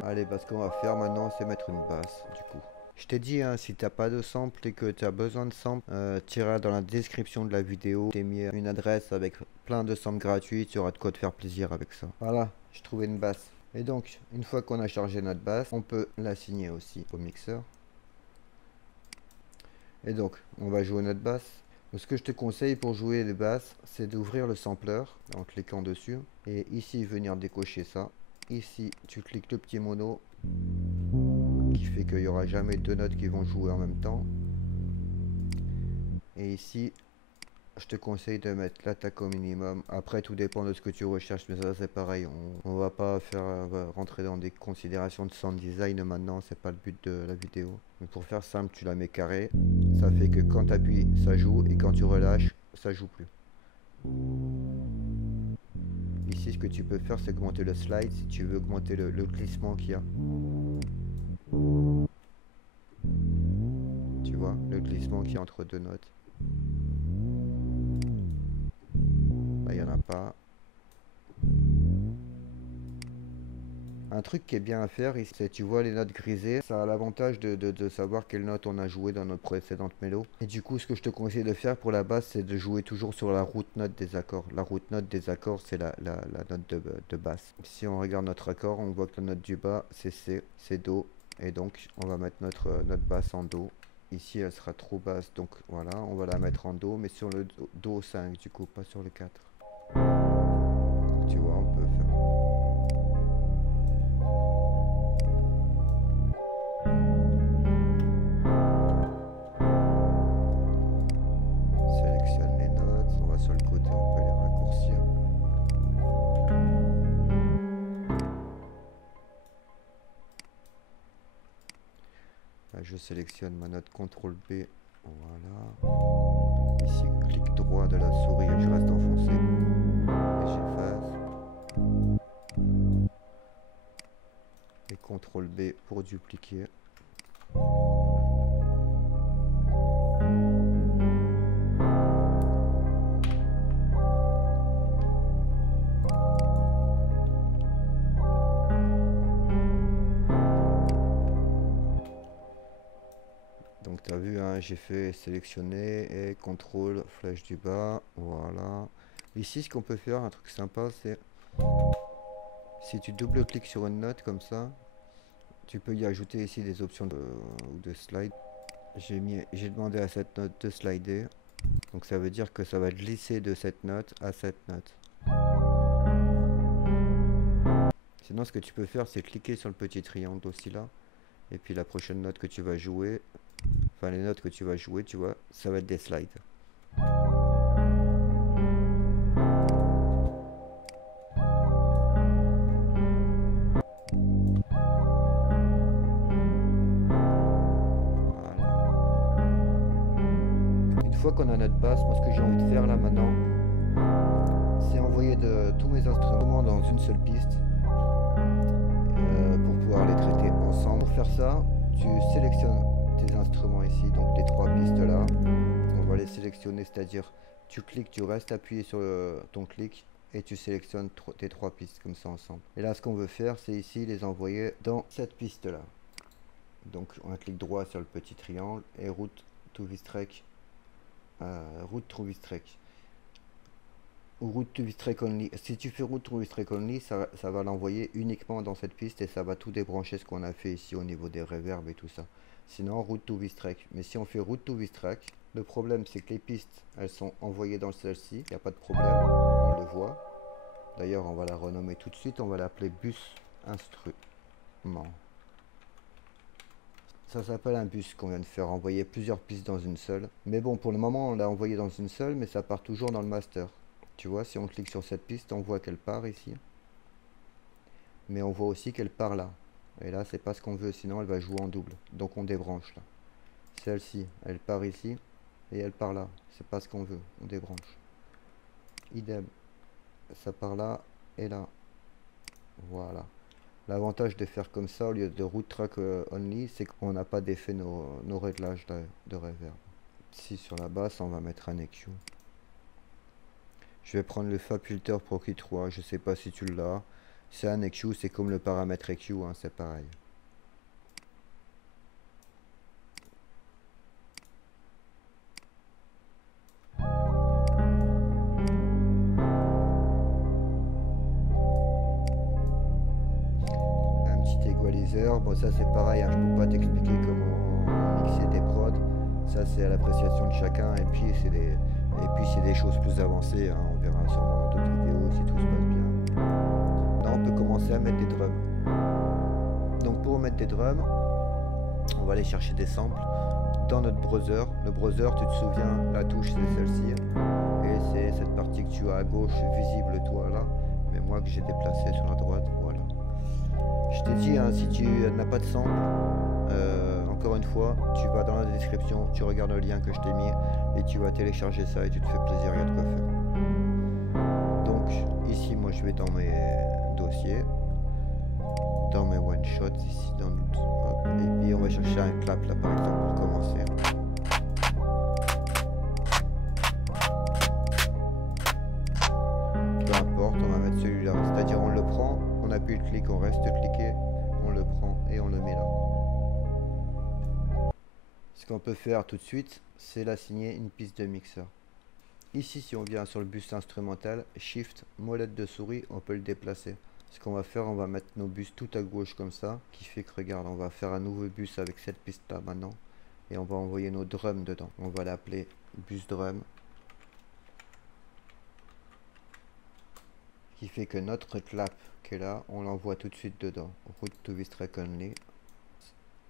Allez, bah, ce qu'on va faire maintenant c'est mettre une basse du coup. Je t'ai dit, hein, si t'as pas de sample et que tu as besoin de sample, tu iras dans la description de la vidéo. T'ai mis une adresse avec plein de samples gratuits, tu auras de quoi te faire plaisir avec ça. Voilà, j'ai trouvé une basse. Et donc, une fois qu'on a chargé notre basse, on peut l'assigner aussi au mixeur. Et donc, on va jouer notre basse. Donc, ce que je te conseille pour jouer les basses, c'est d'ouvrir le sampler en cliquant dessus. Et ici, venir décocher ça. Ici, tu cliques le petit mono qui fait qu'il n'y aura jamais deux notes qui vont jouer en même temps. Et ici, je te conseille de mettre l'attaque au minimum. Après, tout dépend de ce que tu recherches, mais ça c'est pareil. On va pas rentrer dans des considérations de sound design maintenant, c'est pas le but de la vidéo. Mais pour faire simple, tu la mets carré. Ça fait que quand tu appuies, ça joue, et quand tu relâches, ça joue plus. Ici, ce que tu peux faire, c'est augmenter le slide si tu veux augmenter le glissement qu'il y a. Tu vois, le glissement qu'il y a entre deux notes. Là, il n'y en a pas. Un truc qui est bien à faire, c'est tu vois les notes grisées, ça a l'avantage de savoir quelle note on a joué dans notre précédente mélo. Et du coup, ce que je te conseille de faire pour la basse, c'est de jouer toujours sur la root note des accords. La root note des accords, c'est la note de basse. Si on regarde notre accord, on voit que la note du bas, c'est C, c'est Do. Et donc, on va mettre notre basse en Do. Ici, elle sera trop basse, donc voilà, on va la mettre en Do, mais sur le Do 5, du coup, pas sur le 4. Tu vois, on peut faire... Sélectionne les notes, on va sur le côté, on peut les raccourcir. Là, je sélectionne ma note CTRL B, voilà. Ici, clic droit de la souris et je reste enfoncé. Et j'efface. Et CTRL B pour dupliquer. Donc tu as vu, hein, j'ai fait sélectionner et contrôle flèche du bas, voilà. Ici ce qu'on peut faire, un truc sympa, c'est si tu double-cliques sur une note comme ça, tu peux y ajouter ici des options de slide. J'ai demandé à cette note de slider, donc ça veut dire que ça va glisser de cette note à cette note. Sinon ce que tu peux faire, c'est cliquer sur le petit triangle aussi là, et puis la prochaine note que tu vas jouer, enfin les notes que tu vas jouer, tu vois, ça va être des slides. Une fois qu'on a notre basse, moi ce que j'ai envie de faire là maintenant, c'est envoyer tous mes instruments dans une seule piste pour pouvoir les traiter ensemble. Pour faire ça, tu sélectionnes tes instruments ici, donc les trois pistes là, on va les sélectionner, c'est-à-dire tu cliques, tu restes appuyé sur ton clic et tu sélectionnes tes trois pistes comme ça ensemble. Et là ce qu'on veut faire, c'est ici les envoyer dans cette piste là. Donc on clique droit sur le petit triangle et route to Vistrek. Route to Vistrek ou route to Vistrek only. Si tu fais route to Vistrek only, ça va l'envoyer uniquement dans cette piste et ça va tout débrancher ce qu'on a fait ici au niveau des reverbs et tout ça. Sinon route to Vistrek. Mais si on fait route to Vistrek, le problème c'est que les pistes elles sont envoyées dans celle-ci, il n'y a pas de problème, on le voit. D'ailleurs on va la renommer tout de suite, on va l'appeler bus instrument. Ça s'appelle un bus qu'on vient de faire, envoyer plusieurs pistes dans une seule. Mais bon, pour le moment, on l'a envoyé dans une seule, mais ça part toujours dans le master. Tu vois, si on clique sur cette piste, on voit qu'elle part ici. Mais on voit aussi qu'elle part là. Et là, c'est pas ce qu'on veut, sinon elle va jouer en double. Donc on débranche là. Celle-ci, elle part ici, et elle part là. C'est pas ce qu'on veut, on débranche. Idem. Ça part là, et là. Voilà. L'avantage de faire comme ça au lieu de root track only, c'est qu'on n'a pas défait nos réglages de reverb. Ici sur la basse, on va mettre un EQ. Je vais prendre le Fab Filter Pro Kit 3, je sais pas si tu l'as. C'est un EQ, c'est comme le paramètre EQ, hein, c'est pareil. mixeur. Bon, ça c'est pareil, hein, je peux pas t'expliquer comment mixer des prods. Ça c'est à l'appréciation de chacun. Et puis c'est des choses plus avancées, hein. On verra sûrement dans d'autres vidéos si tout se passe bien. Là on peut commencer à mettre des drums. Donc pour mettre des drums, on va aller chercher des samples dans notre browser. Le browser, tu te souviens, la touche c'est celle-ci. Et c'est cette partie que tu as à gauche visible toi là. Mais moi que j'ai déplacé sur la droite, voilà. Je t'ai dit, hein, si tu n'as pas de sample, encore une fois, tu vas dans la description, tu regardes le lien que je t'ai mis et tu vas télécharger ça et tu te fais plaisir, il y a de quoi faire. Donc ici, moi je vais dans mes dossiers, dans mes one shots ici, hop, et puis on va chercher un clap là par exemple pour commencer. Peu importe, on va mettre celui-là, c'est-à-dire on le prend, on appuie le clic, on reste cliqué, on le prend et on le met là. Ce qu'on peut faire tout de suite, c'est l'assigner une piste de mixeur. Ici, si on vient sur le bus instrumental, Shift, molette de souris, on peut le déplacer. Ce qu'on va faire, on va mettre nos bus tout à gauche comme ça, qui fait que regarde, on va faire un nouveau bus avec cette piste là maintenant, et on va envoyer nos drums dedans. On va l'appeler bus drum, qui fait que notre clap qui est là, on l'envoie tout de suite dedans. Route to this track only.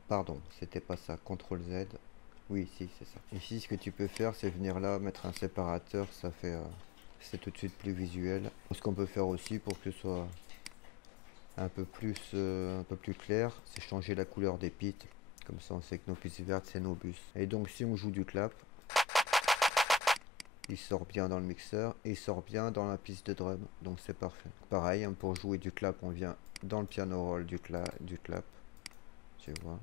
Pardon, c'était pas ça. CTRL Z. Oui, si, c'est ça. Ici, ce que tu peux faire, c'est venir là, mettre un séparateur. Ça fait, c'est tout de suite plus visuel. Ce qu'on peut faire aussi pour que ce soit un peu plus clair, c'est changer la couleur des pits. Comme ça, on sait que nos pistes vertes, c'est nos bus. Et donc, si on joue du clap, il sort bien dans le mixeur et il sort bien dans la piste de drum, donc c'est parfait. Pareil, hein, pour jouer du clap, on vient dans le piano roll du clap, tu vois.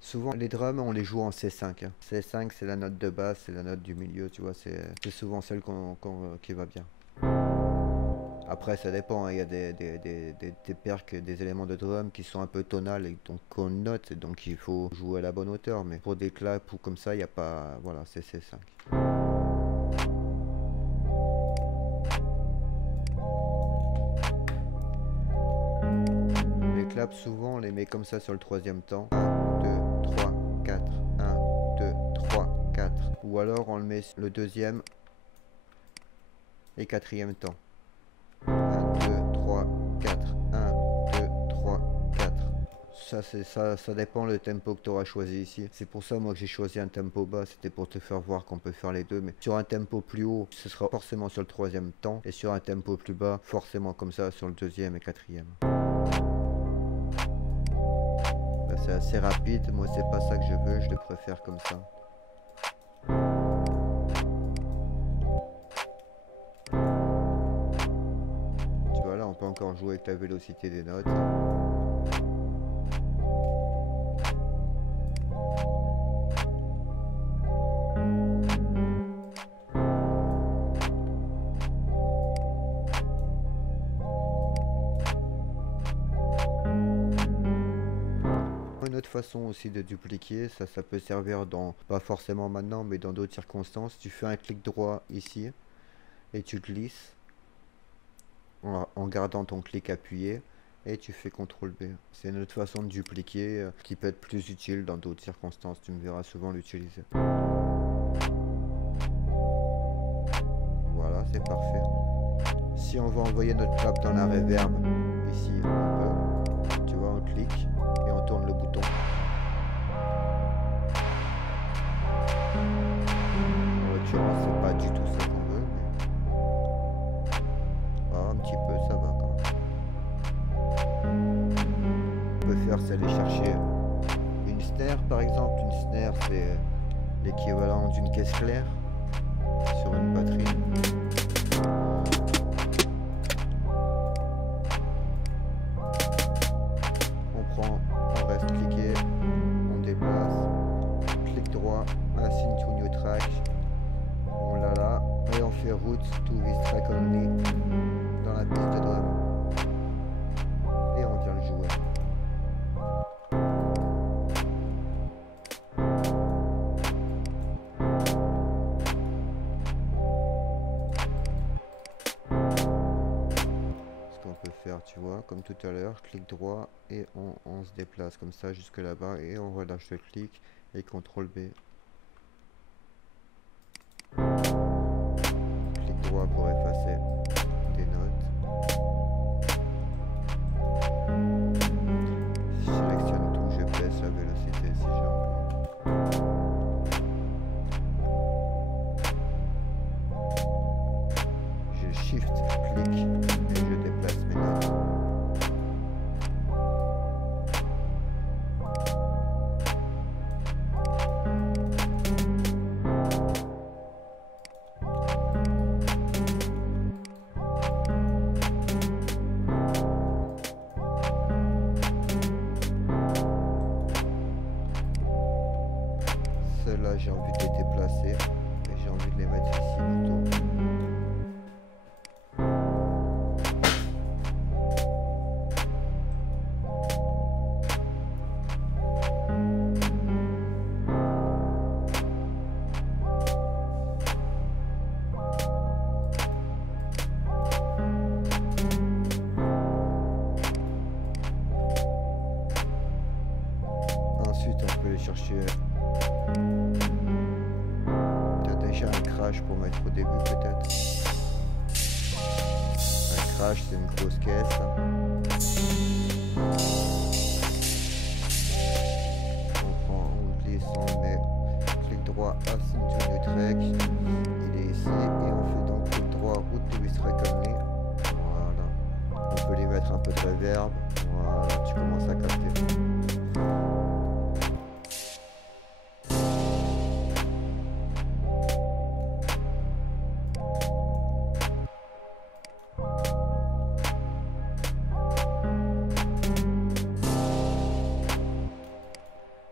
Souvent les drums on les joue en C5, hein. C5 c'est la note de basse, c'est la note du milieu, tu vois, c'est souvent celle qui va bien. Après ça dépend, hein. Il y a des percs, des éléments de drum qui sont un peu tonales et donc qu'on note, et donc il faut jouer à la bonne hauteur, mais pour des claps ou comme ça il n'y a pas, voilà, c'est C5. Les claps souvent on les met comme ça sur le troisième temps, 1, 2, 3, 4, 1, 2, 3, 4, ou alors on le met le deuxième et quatrième temps. 1, 2, 3, 4, 1, 2, 3, 4. Ça dépend le tempo que tu auras choisi ici. C'est pour ça moi que j'ai choisi un tempo bas, c'était pour te faire voir qu'on peut faire les deux. Mais sur un tempo plus haut, ce sera forcément sur le troisième temps. Et sur un tempo plus bas, forcément comme ça sur le deuxième et quatrième. Là c'est assez rapide, moi c'est pas ça que je veux, je le préfère comme ça. On peut encore jouer avec la vélocité des notes. Une autre façon aussi de dupliquer, ça peut servir dans, pas forcément maintenant, mais dans d'autres circonstances. Tu fais un clic droit ici et tu glisses en gardant ton clic appuyé et tu fais CTRL B. C'est une autre façon de dupliquer qui peut être plus utile dans d'autres circonstances. Tu me verras souvent l'utiliser. Voilà, c'est parfait. Si on veut envoyer notre clap dans la reverb, ici on peut, tu vois, on clique et on tourne le bouton. En l'occurrence, c'est pas du tout ça qu'on veut, mais un petit peu, ça va quand même. On peut faire, c'est aller chercher une snare par exemple. Une snare, c'est l'équivalent d'une caisse claire sur une batterie. On reste cliqué, on déplace, clic droit, assign to new track, on l'a là, et on fait route to this track only dans la piste de drum, et on vient le jouer. Ce qu'on peut faire, tu vois, comme tout à l'heure, clic droit et on se déplace comme ça jusque là-bas et on relâche le clic et CTRL B. Clic droit pour effacer des notes. Je sélectionne tout, je baisse la vélocité si j'ai envie. Je shift, clic et je déplace mes notes. Celles-là, j'ai envie de les déplacer et j'ai envie de les mettre ici plutôt. Ensuite, on peut aller chercher. T'as déjà un crash pour mettre au début, peut-être. Un crash, c'est une grosse caisse. On prend, on glisse, on met clic droit, Assign to New Track. Il est ici et on fait donc clic droit, Route to Track Only. Voilà. On peut les mettre un peu de reverb. Voilà, tu commences à capter.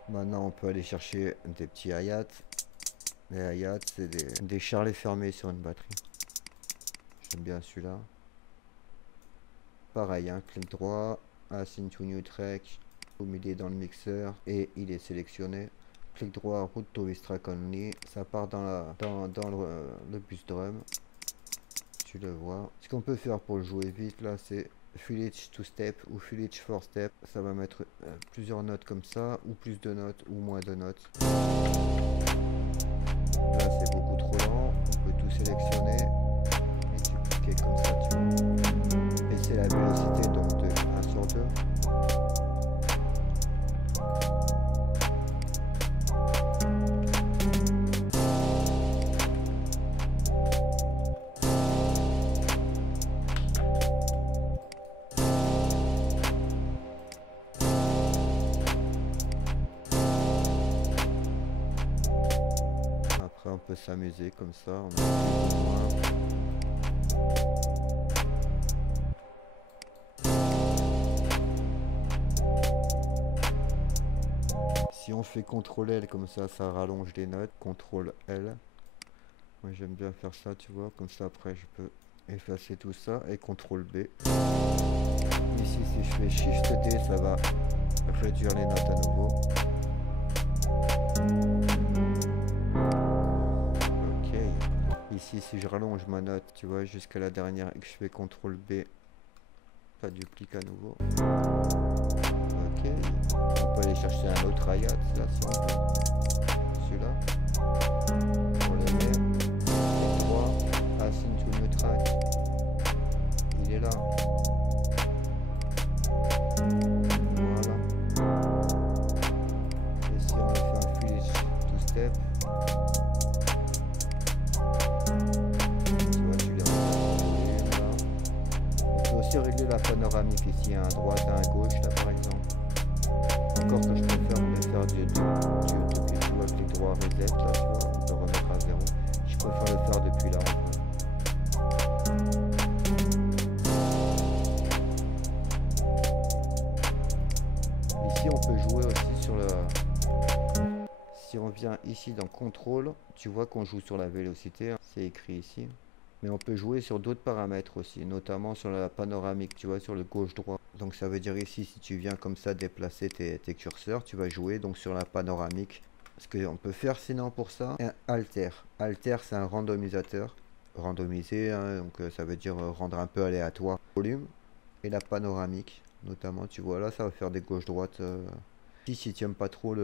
Maintenant, on peut aller chercher des petits hi-hats. Les hi-hats, c'est des charlets fermés sur une batterie. J'aime bien celui-là. Pareil, hein, clic droit, Assign to New Track. Vous mettez dans le mixeur et il est sélectionné. Clic droit, Route to Track Only. Ça part dans le bus drum. Tu le vois. Ce qu'on peut faire pour le jouer vite, là, c'est Full Edge 2 step ou Full Edge 4 step. Ça va mettre plusieurs notes comme ça, ou plus de notes, ou moins de notes. Là, c'est beaucoup trop lent. On peut tout sélectionner et dupliquer comme ça, tu vois. Et c'est la vélocité donc de 1 sur 2. Après, on peut s'amuser comme ça. Si on fait CTRL L comme ça, ça rallonge les notes. CTRL L. Moi j'aime bien faire ça, tu vois. Comme ça après je peux effacer tout ça. Et CTRL B. Ici si je fais Shift D, ça va réduire les notes à nouveau. Ok. Ici si je rallonge ma note, tu vois, jusqu'à la dernière et que je fais CTRL B, ça duplique à nouveau. Ok. On peut aller chercher un autre hi-hat là si on veut. Celui-là. On le met. Clic droit. Assign to New Track. Il est là. Voilà. Et si on fait un Full Edge 2 step. Tu vois, tu les remets là. On peut aussi régler la panoramique ici, à droite, à gauche là par exemple. Encore que je préfère le faire depuis, tu vois, clic droit reset, là tu vois, on peut remettre à 0. Je préfère le faire depuis là en fait. Ici on peut jouer aussi sur le... Si on vient ici dans contrôle, tu vois qu'on joue sur la vélocité, hein, c'est écrit ici. Mais on peut jouer sur d'autres paramètres aussi, notamment sur la panoramique, tu vois, sur le gauche-droit. Donc ça veut dire ici, si tu viens comme ça déplacer tes curseurs, tu vas jouer donc sur la panoramique. Ce qu'on peut faire sinon pour ça, un alter. Alter, c'est un randomisateur. Randomisé, hein, donc ça veut dire rendre un peu aléatoire. Volume. et la panoramique notamment. Tu vois là, ça va faire des gauche-droite. Si tu n'aimes pas trop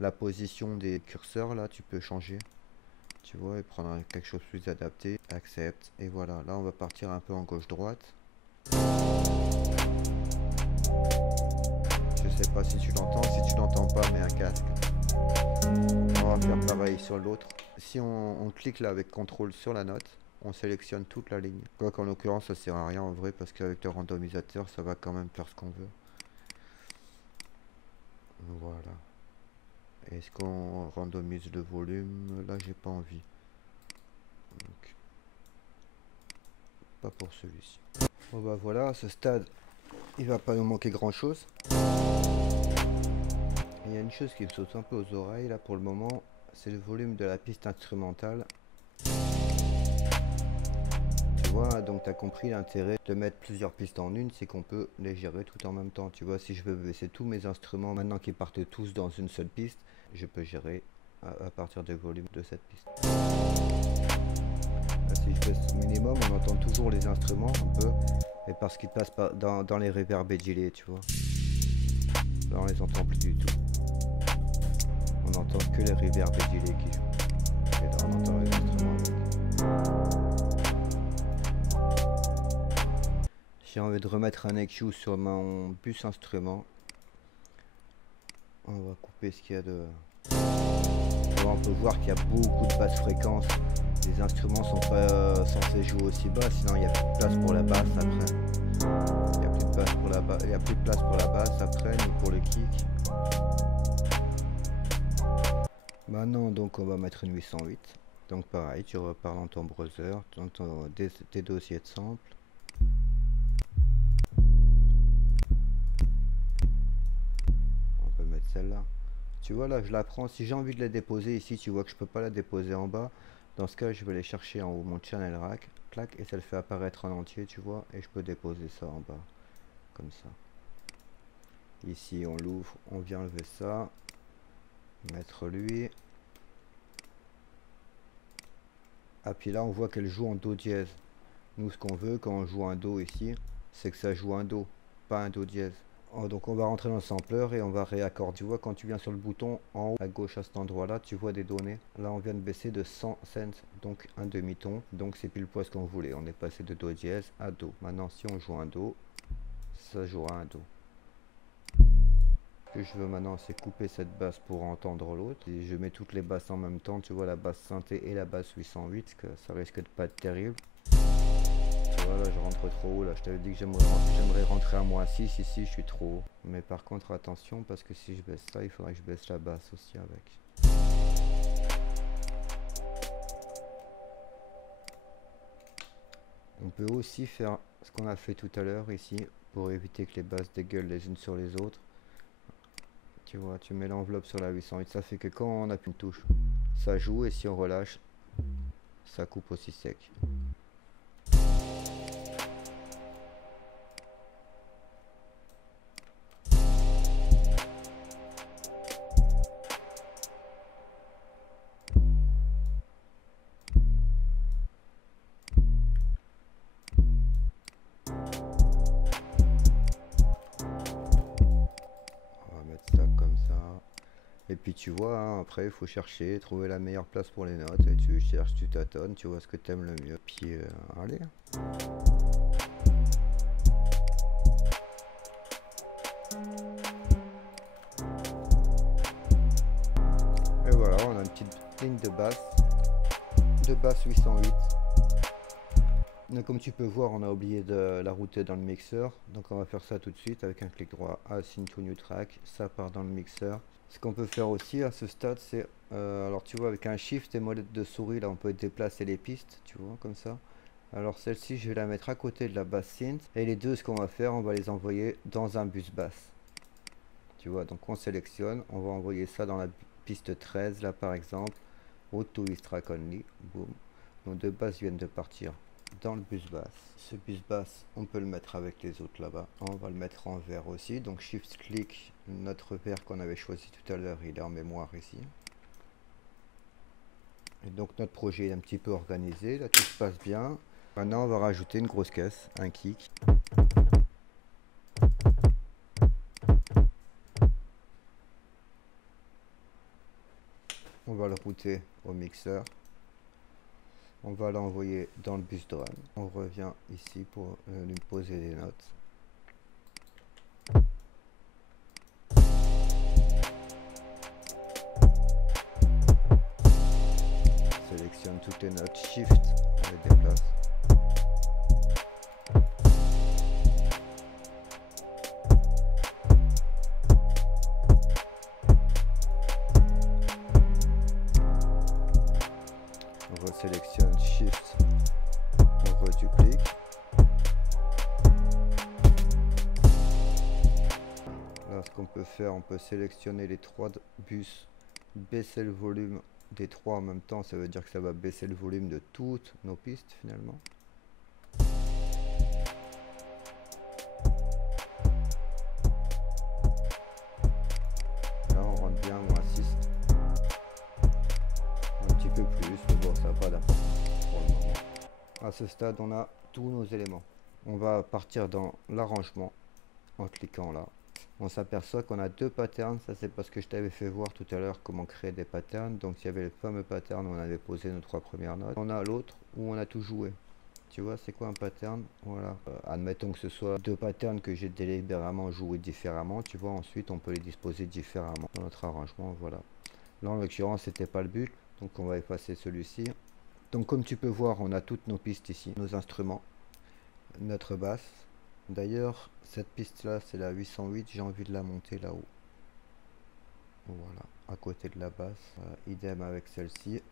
la position des curseurs, là tu peux changer, tu vois, et prendre quelque chose de plus adapté. Accepte, et voilà, là on va partir un peu en gauche-droite. Je sais pas si tu l'entends, si tu l'entends pas, mets un casque. On va faire pareil sur l'autre. Si on clique là avec CTRL sur la note, on sélectionne toute la ligne. Quoi qu'en l'occurrence ça sert à rien en vrai, parce qu'avec le randomisateur ça va quand même faire ce qu'on veut. Voilà. Est-ce qu'on randomise le volume? Là j'ai pas envie. Donc, pas pour celui-ci. Bon bah voilà, à ce stade il va pas nous manquer grand chose. Il y a une chose qui me saute un peu aux oreilles là pour le moment, c'est le volume de la piste instrumentale. Tu vois, donc tu as compris l'intérêt de mettre plusieurs pistes en une, c'est qu'on peut les gérer tout en même temps. Tu vois, si je veux baisser tous mes instruments maintenant qu'ils partent tous dans une seule piste, je peux gérer à partir du volume de cette piste. Là, si je baisse minimum, on entend toujours les instruments un peu, et parce qu'ils passent pas dans les reverbs et delay, tu vois. Là, on les entend plus du tout. On n'entend que les reverbs et delay qui jouent. Et là, on entend les instruments avec. J'ai envie de remettre un EQ sur mon bus instrument. On va couper ce qu'il y a de... On peut voir qu'il y a beaucoup de basses fréquences. Les instruments sont pas censés jouer aussi bas, sinon il n'y a plus de place pour la basse après. Il n'y a plus de place pour la basse, il y a plus de place pour la basse après, ni pour le kick. Maintenant donc on va mettre une 808. Donc pareil, tu repars dans ton browser, dans tes dossiers de samples. Celle-là, tu vois là je la prends. Si j'ai envie de la déposer ici, tu vois que je peux pas la déposer en bas. Dans ce cas je vais aller chercher en haut mon channel rack, clac, et ça le fait apparaître en entier, tu vois, et je peux déposer ça en bas comme ça. Ici on l'ouvre, on vient enlever ça, mettre lui. Ah puis là on voit qu'elle joue en do dièse. Nous ce qu'on veut quand on joue un do ici, c'est que ça joue un do, pas un do dièse. Oh, donc on va rentrer dans le sampler et on va réaccorder. Tu vois quand tu viens sur le bouton en haut à gauche à cet endroit là, tu vois des données. Là on vient de baisser de 100 cents, donc un demi-ton. Donc c'est pile poil ce qu'on voulait. On est passé de do dièse à do. Maintenant si on joue un do, ça jouera un do. Ce que je veux maintenant c'est couper cette basse pour entendre l'autre. Et je mets toutes les basses en même temps. Tu vois la basse synthé et la basse 808, que ça risque de pas être terrible. Voilà, je rentre trop haut là, je t'avais dit que j'aimerais rentrer à -6, ici je suis trop haut. Mais par contre attention, parce que si je baisse ça, il faudrait que je baisse la basse aussi avec. On peut aussi faire ce qu'on a fait tout à l'heure ici, pour éviter que les basses dégueulent les unes sur les autres. Tu vois, tu mets l'enveloppe sur la 808, ça fait que quand on appuie une touche, ça joue, et si on relâche, ça coupe aussi sec. Et puis tu vois, hein, après il faut chercher, trouver la meilleure place pour les notes, et tu cherches, tu tâtonnes, tu vois ce que tu aimes le mieux. Puis allez. Et voilà, on a une petite ligne de basse 808. Donc comme tu peux voir, on a oublié de la router dans le mixeur, donc on va faire ça tout de suite avec un clic droit, Assign to New Track, ça part dans le mixeur. Ce qu'on peut faire aussi à ce stade, c'est, alors tu vois, avec un shift et molette de souris, là on peut déplacer les pistes, tu vois, comme ça. Alors celle-ci, je vais la mettre à côté de la basse synth, et les deux, ce qu'on va faire, on va les envoyer dans un bus basse. Tu vois, donc on sélectionne, on va envoyer ça dans la piste 13, là par exemple, Auto is track only, boum. Nos deux basses viennent de partir dans le bus basse. Ce bus basse, on peut le mettre avec les autres là-bas. On va le mettre en vert aussi. Donc shift clic, notre vert qu'on avait choisi tout à l'heure, il est en mémoire ici. Et donc notre projet est un petit peu organisé. Là tout se passe bien. Maintenant on va rajouter une grosse caisse, un kick. On va le router au mixeur. On va l'envoyer dans le bus drum. On revient ici pour lui poser les notes. Sélectionne toutes les notes, Shift, on les déplace. On resélectionne Shift, on reduplique. Là, ce qu'on peut faire, on peut sélectionner les 3 bus, baisser le volume des 3 en même temps, ça veut dire que ça va baisser le volume de toutes nos pistes finalement. Là on rentre bien, moins 6. Un petit peu plus, mais bon, ça n'a pas d'importance pour le moment. À ce stade, on a tous nos éléments. On va partir dans l'arrangement en cliquant là. On s'aperçoit qu'on a 2 patterns, ça c'est parce que je t'avais fait voir tout à l'heure comment créer des patterns. Donc il y avait le fameux pattern où on avait posé nos 3 premières notes. On a l'autre où on a tout joué. Tu vois c'est quoi un pattern? Voilà. Admettons que ce soit 2 patterns que j'ai délibérément joué différemment. Tu vois, ensuite on peut les disposer différemment dans notre arrangement. Voilà. Là en l'occurrence c'était pas le but, donc on va effacer celui-ci. Donc comme tu peux voir, on a toutes nos pistes ici, nos instruments, notre basse. D'ailleurs, cette piste là, c'est la 808, j'ai envie de la monter là-haut. Voilà, à côté de la basse. Idem avec celle-ci.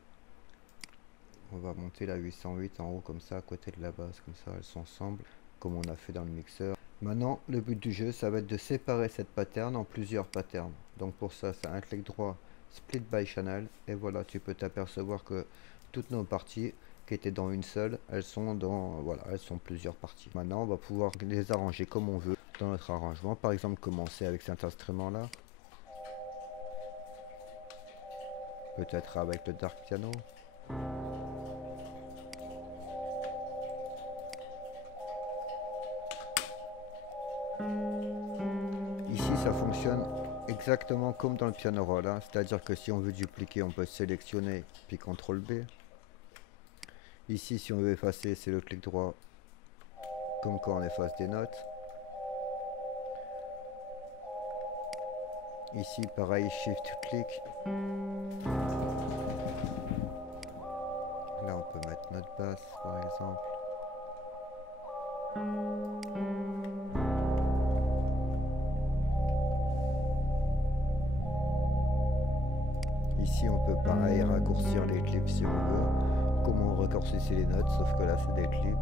On va monter la 808 en haut comme ça, à côté de la basse, comme ça elles sont ensemble, comme on a fait dans le mixeur. Maintenant, le but du jeu, ça va être de séparer cette pattern en plusieurs patterns. Donc pour ça, c'est un clic droit, split by channel, et voilà, tu peux t'apercevoir que toutes nos parties qui étaient dans une seule, elles sont dans, voilà, elles sont plusieurs parties. Maintenant, on va pouvoir les arranger comme on veut dans notre arrangement. Par exemple, commencer avec cet instrument-là. Peut-être avec le dark piano. Ici, ça fonctionne exactement comme dans le piano roll, hein. C'est-à-dire que si on veut dupliquer, on peut sélectionner puis CTRL B. Ici, si on veut effacer, c'est le clic droit, comme quand on efface des notes. Ici, pareil, Shift clic. Là, on peut mettre notre basse, par exemple. Ici, on peut pareil raccourcir les clips si on veut. Comme on raccourcissait les notes, sauf que là, c'est des clips.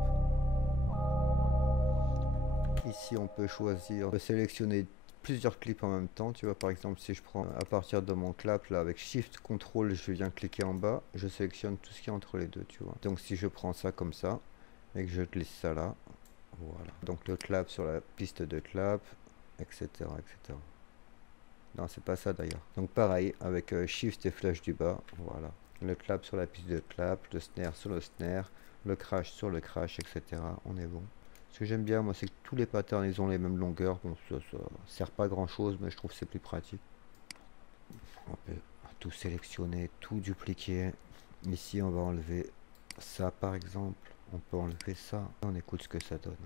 Ici, on peut choisir, on peut sélectionner plusieurs clips en même temps. Tu vois, par exemple, si je prends à partir de mon clap, là, avec Shift, CTRL, je viens cliquer en bas, je sélectionne tout ce qui est entre les deux, tu vois. Donc, si je prends ça comme ça, et que je glisse ça là, voilà. Donc, le clap sur la piste de clap, etc., etc. Non, c'est pas ça d'ailleurs. Donc pareil, avec Shift et Flash du bas, voilà. Le clap sur la piste de clap, le snare sur le snare, le crash sur le crash, etc. On est bon. Ce que j'aime bien, moi, c'est que tous les patterns, ils ont les mêmes longueurs. Bon, ça sert pas grand chose, mais je trouve que c'est plus pratique. On peut tout sélectionner, tout dupliquer. Ici, on va enlever ça, par exemple. On peut enlever ça. On écoute ce que ça donne.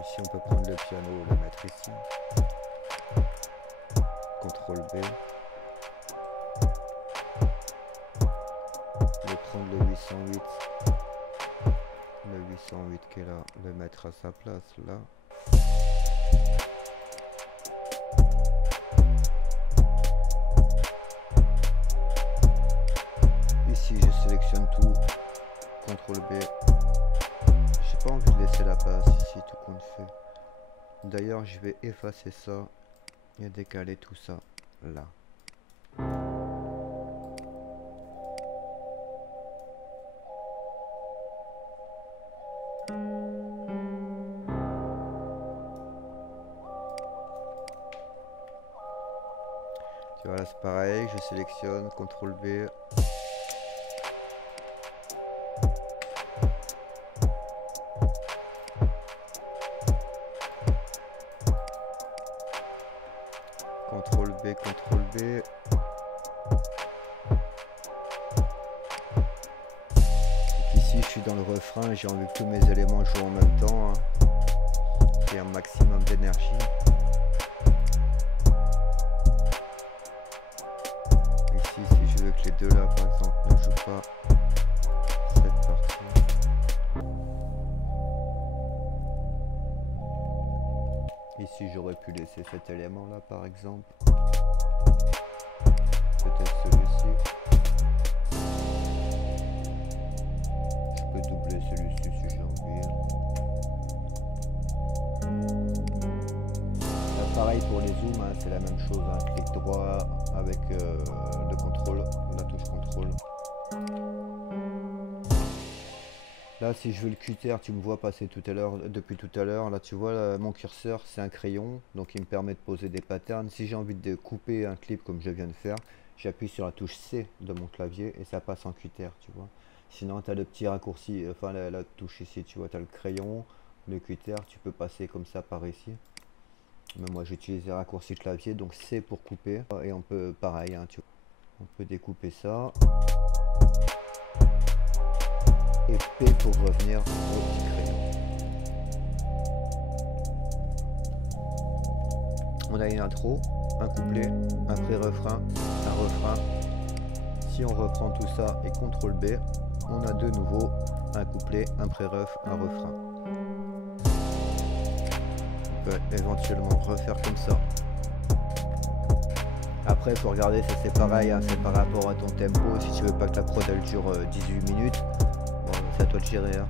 Ici, on peut prendre le piano, le mettre ici. CTRL B. Et prendre le 808. Le 808 qui est là, le mettre à sa place là. Ici, je sélectionne tout. CTRL B. J'ai pas envie de laisser la basse ici, tout compte fait. D'ailleurs, je vais effacer ça et décaler tout ça là. Tu vois là, c'est pareil, je sélectionne, CTRL B. B, CTRL B. Donc ici je suis dans le refrain, j'ai envie que tous mes éléments jouent en même temps, hein. J'ai un maximum d'énergie. Ici si je veux que les deux là par exemple ne jouent pas cette partie. Ici j'aurais pu laisser cet élément là par exemple. Peut-être celui-ci. Je peux doubler celui-ci si j'ai envie. Là, pareil pour les zooms, hein, c'est la même chose, hein. Clic droit avec le contrôle, la touche contrôle. Là si je veux le cutter, tu me vois passer tout à l'heure, depuis tout à l'heure, là tu vois là, mon curseur c'est un crayon, donc il me permet de poser des patterns. Si j'ai envie de couper un clip comme je viens de faire, j'appuie sur la touche C de mon clavier et ça passe en cutter, tu vois. Sinon tu as le petit raccourci, enfin la touche ici, tu vois, tu as le crayon, le cutter, tu peux passer comme ça par ici. Mais moi j'utilise les raccourcis clavier, donc C pour couper, et on peut pareil, hein, tu vois, on peut découper ça. Et P pour revenir au petit crayon. On a une intro, un couplet, un pré-refrain, un refrain. Si on reprend tout ça et CTRL B, on a de nouveau un couplet, un pré-ref, un refrain. On peut éventuellement refaire comme ça. Après il faut regarder, ça c'est pareil, hein, c'est par rapport à ton tempo. Si tu veux pas que la prod elle dure 18 minutes, bon, c'est à toi de gérer, hein.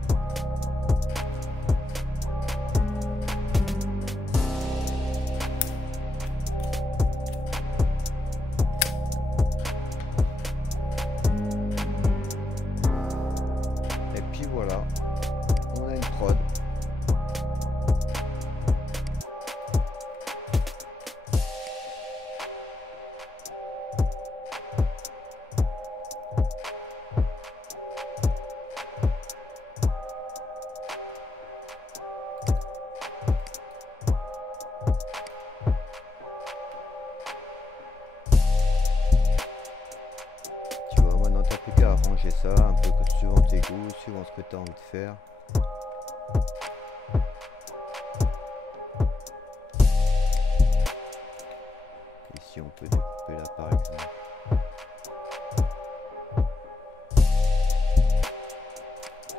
Et puis voilà, on a une prod. Arranger ça un peu suivant tes goûts, suivant ce que tu as envie de faire. Ici on peut découper là par exemple.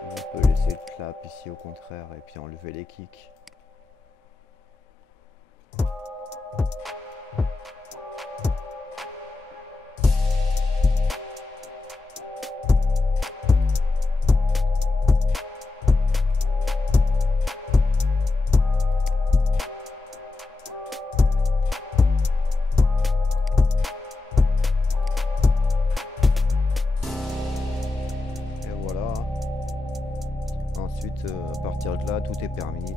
On peut laisser le clap ici au contraire et puis enlever les kicks. Ensuite, à partir de là, tout est permis.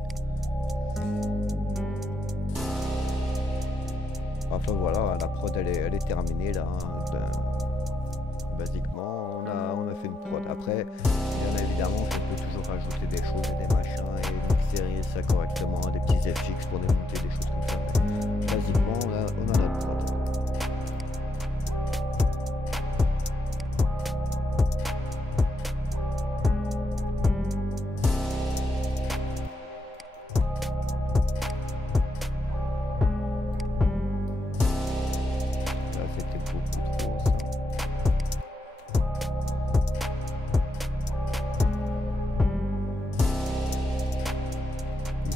Enfin voilà, la prod elle est terminée là. Basiquement, on a fait une prod. Après, bien évidemment, on peut toujours rajouter des choses et des machins et mixer ça correctement, des petits FX pour démonter des choses comme ça. Mais basiquement, on a notre prod.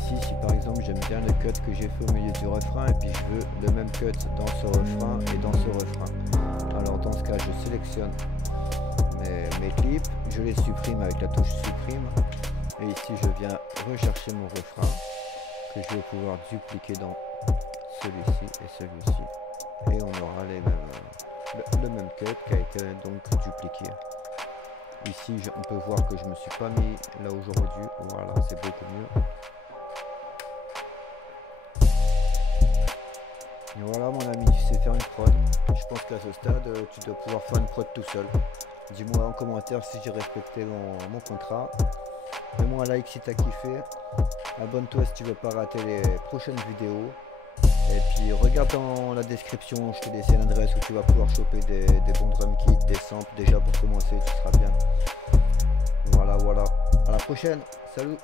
Si par exemple j'aime bien le cut que j'ai fait au milieu du refrain et puis je veux le même cut dans ce refrain et dans ce refrain, alors dans ce cas je sélectionne mes clips, je les supprime avec la touche supprime et ici je viens rechercher mon refrain que je vais pouvoir dupliquer dans celui-ci et celui-ci et on aura les mêmes, le même cut qui a été donc dupliqué. Ici on peut voir que je me suis pas mis là où j'aurais dû, voilà, c'est beaucoup mieux. Et voilà mon ami, tu sais faire une prod. Je pense qu'à ce stade, tu dois pouvoir faire une prod tout seul. Dis-moi en commentaire si j'ai respecté mon contrat. Mets-moi un like si t'as kiffé. Abonne-toi si tu veux pas rater les prochaines vidéos. Et puis regarde dans la description, je te laisse l'adresse où tu vas pouvoir choper des bons drum kits, des samples déjà pour commencer, tu seras bien. Voilà, voilà. À la prochaine. Salut.